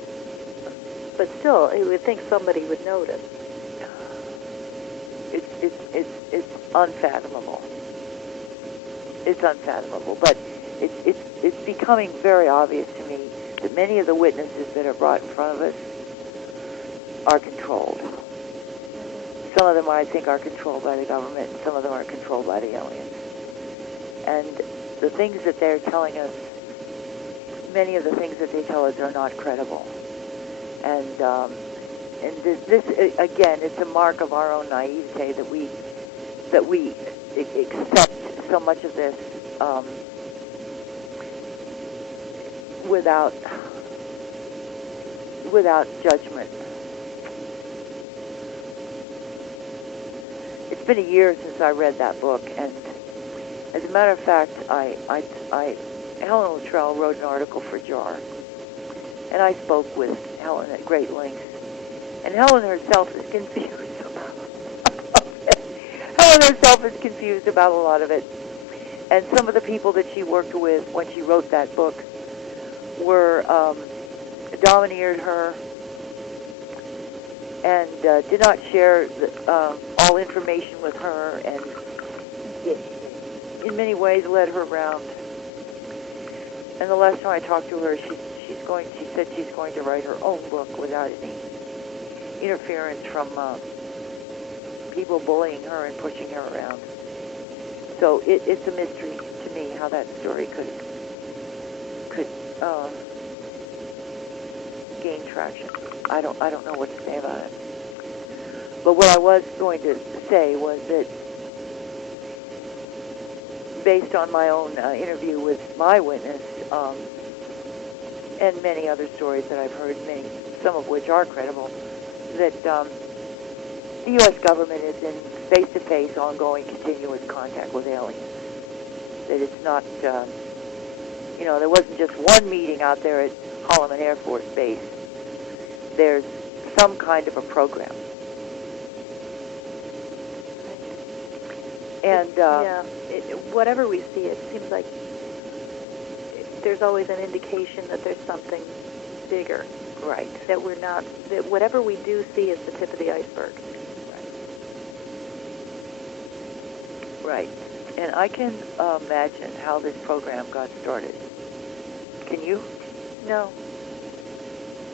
But still, you would think somebody would notice. It's unfathomable. It's unfathomable, but it's becoming very obvious to me that many of the witnesses that are brought in front of us are controlled. Some of them, I think, are controlled by the government, and some of them are controlled by the aliens. And the things that they're telling us, many of the things that they tell us are not credible. And this again, it's a mark of our own naivete that we accept so much of this without judgment. It's been a year since I read that book, and as a matter of fact, Helen Luttrell wrote an article for JAR, and I spoke with Helen at great length, and Helen herself is confused about it. Helen herself is confused about a lot of it, and some of the people that she worked with when she wrote that book were domineered her and did not share all information with her, and in many ways led her around. And the last time I talked to her, she said she's going to write her own book without any interference from people bullying her and pushing her around. So it's a mystery to me how that story could gain traction. I don't know what to say about it. But what I was going to say was that based on my own interview with my witness, and many other stories that I've heard, some of which are credible, that the U.S. government is in face-to-face, ongoing, continuous contact with aliens. That it's not, there wasn't just one meeting out there at Holloman Air Force Base. There's some kind of a program. And whatever we see, it seems like there's always an indication that there's something bigger. Right. That whatever we do see is the tip of the iceberg. Right. And I can imagine how this program got started. Can you? No.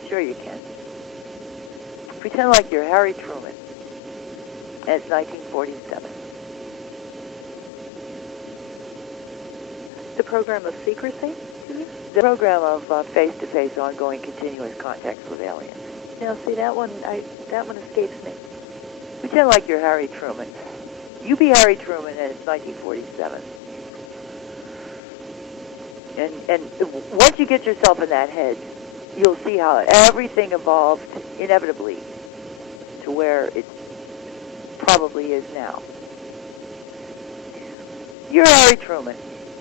Sure you can. Pretend like you're Harry Truman. And it's 1947. The program of secrecy? The program of face-to-face, ongoing, continuous contacts with aliens. Now, see, that one escapes me. Pretend like you're Harry Truman. You be Harry Truman, and it's 1947. And once you get yourself in that head, you'll see how everything evolved inevitably to where it probably is now. You're Harry Truman.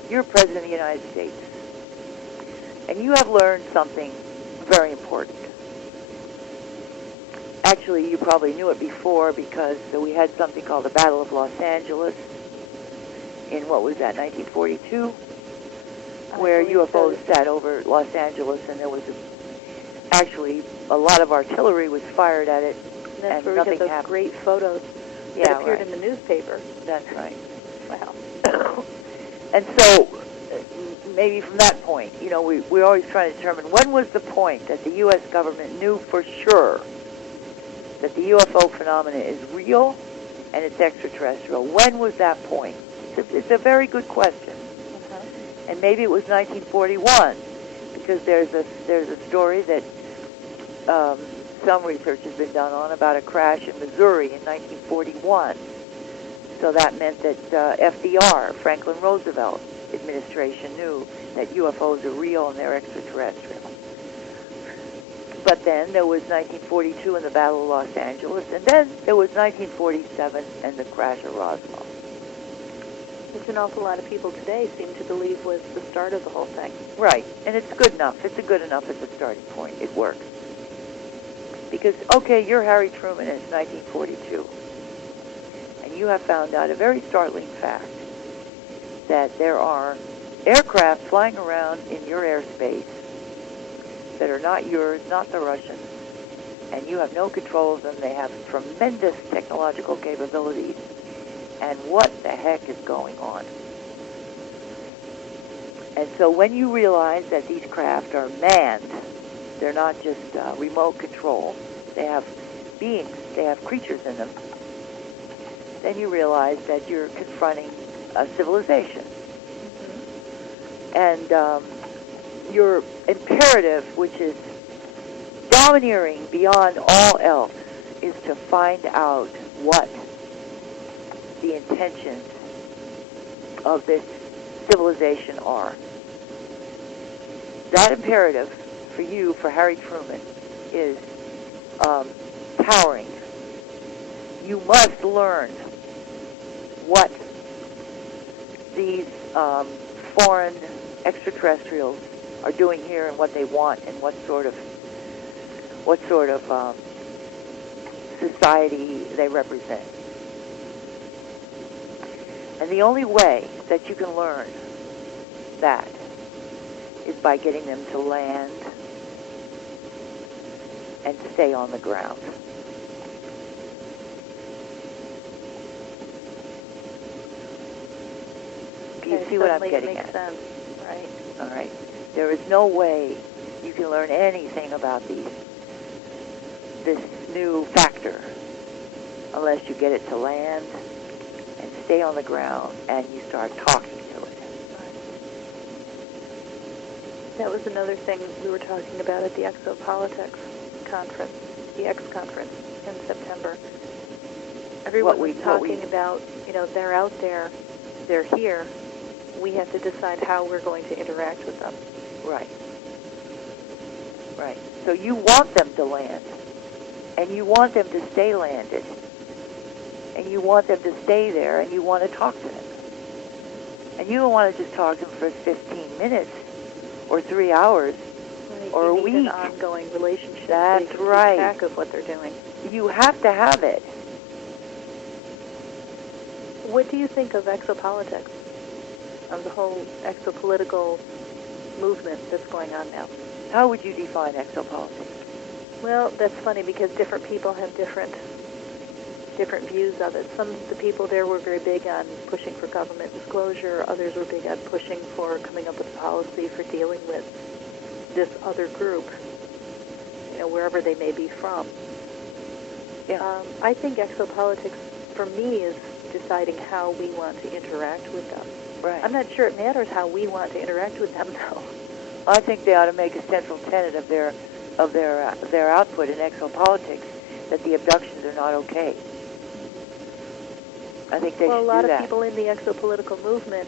You're President of the United States. And you have learned something very important. Actually, you probably knew it before because we had something called the Battle of Los Angeles in, what was that, 1942? Where UFOs sat over Los Angeles, and there was actually a lot of artillery was fired at it, and nothing happened. Those great photos that appeared in the newspaper. That's right. Wow. And so, maybe from that point, we're always trying to determine when was the point that the U.S. government knew for sure that the UFO phenomena is real and it's extraterrestrial. When was that point? It's a very good question. And maybe it was 1941, because there's a story that some research has been done on about a crash in Missouri in 1941. So that meant that FDR, Franklin Roosevelt administration, knew that UFOs are real and they're extraterrestrial. But then there was 1942 and the Battle of Los Angeles, and then there was 1947 and the crash of Roswell. Which an awful lot of people today seem to believe was the start of the whole thing. Right, and it's good enough. It's good enough as a starting point. It works. Because, okay, you're Harry Truman and it's 1942. And you have found out a very startling fact that there are aircraft flying around in your airspace that are not yours, not the Russians, and you have no control of them. They have tremendous technological capabilities. And what the heck is going on? And so when you realize that these craft are manned, they're not just remote control, they have beings, they have creatures in them, then you realize that you're confronting a civilization. And your imperative, which is domineering beyond all else, is to find out what the intentions of this civilization are. That imperative for you, for Harry Truman, is towering. You must learn what these foreign extraterrestrials are doing here and what they want and what sort of society they represent. And the only way that you can learn that is by getting them to land and stay on the ground. Do you see what I'm getting at? Makes sense, right? All right. There is no way you can learn anything about this new factor unless you get it to land and stay on the ground and you start talking to it. That was another thing we were talking about at the Exopolitics conference, the X conference in September. Everyone was talking about, they're out there, they're here. We have to decide how we're going to interact with them. Right. Right. So you want them to land, and you want them to stay landed, and you want them to stay there, and you want to talk to them. And you don't want to just talk to them for 15 minutes or 3 hours or a week. You need an ongoing relationship. That's so you can right. keep track of what they're doing. You have to have it. What do you think of exopolitics, of the whole exopolitical movement that's going on now? How would you define exopolitics? Well, that's funny because different people have different views of it. Some of the people there were very big on pushing for government disclosure. Others were big on pushing for coming up with a policy for dealing with this other group, wherever they may be from. Yeah. I think exopolitics, for me, is deciding how we want to interact with them. Right. I'm not sure it matters how we want to interact with them, though. I think they ought to make a central tenet of their output in exopolitics that the abductions are not okay. I think they should do that. Well, a lot of people in the exopolitical movement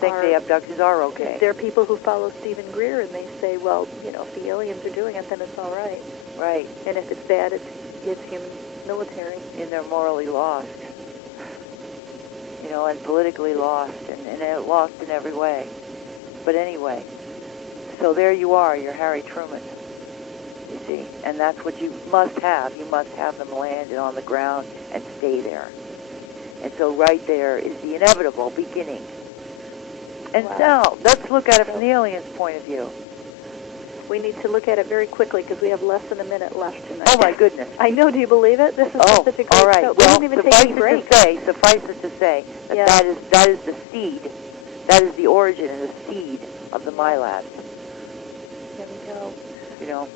think the abductions are okay. There are people who follow Stephen Greer, and they say, well, if the aliens are doing it, then it's all right. Right. And if it's bad, it's human military. And they're morally lost, and politically lost, and lost in every way. But anyway, so there you are, you're Harry Truman, you see. And that's what you must have. You must have them landed on the ground and stay there. And so right there is the inevitable beginning. And now, let's look at it from the aliens' point of view. We need to look at it very quickly because we have less than a minute left tonight. Oh, my goodness. I know. Do you believe it? This is such a great all right. show. Well, we didn't even take any breaks. Suffice it to say that that is the seed. That is the origin and the seed of the MyLabs. There we go.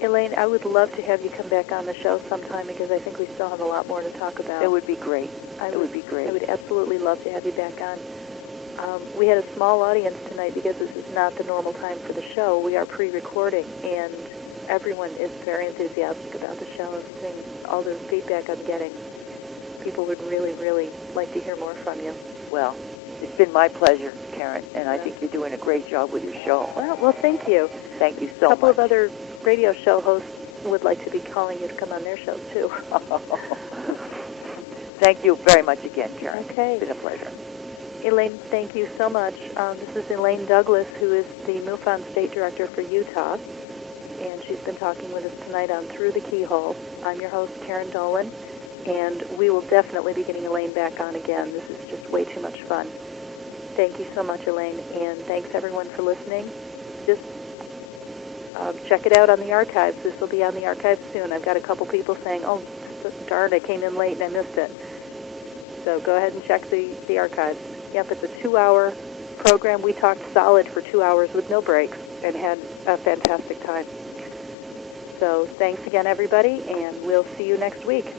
Elaine, I would love to have you come back on the show sometime because I think we still have a lot more to talk about. It would be great. It would be great. I would absolutely love to have you back on. We had a small audience tonight because this is not the normal time for the show. We are pre-recording, and everyone is very enthusiastic about the show and all the feedback I'm getting. People would really, really like to hear more from you. Well, it's been my pleasure, Karyn, and I think you're doing a great job with your show. Well, thank you. Thank you so much. A couple of other radio show hosts would like to be calling you to come on their shows, too. Thank you very much again, Karyn. Okay. It's been a pleasure. Elaine, thank you so much. This is Elaine Douglas, who is the MUFON State Director for Utah, and she's been talking with us tonight on Through the Keyhole. I'm your host, Karyn Dolan, and we will definitely be getting Elaine back on again. This is just way too much fun. Thank you so much, Elaine, and thanks, everyone, for listening. Just check it out on the archives. This will be on the archives soon. I've got a couple people saying, oh, darn, I came in late and I missed it. So go ahead and check the archives. Yep, it's a 2-hour program. We talked solid for 2 hours with no breaks and had a fantastic time. So thanks again, everybody, and we'll see you next week.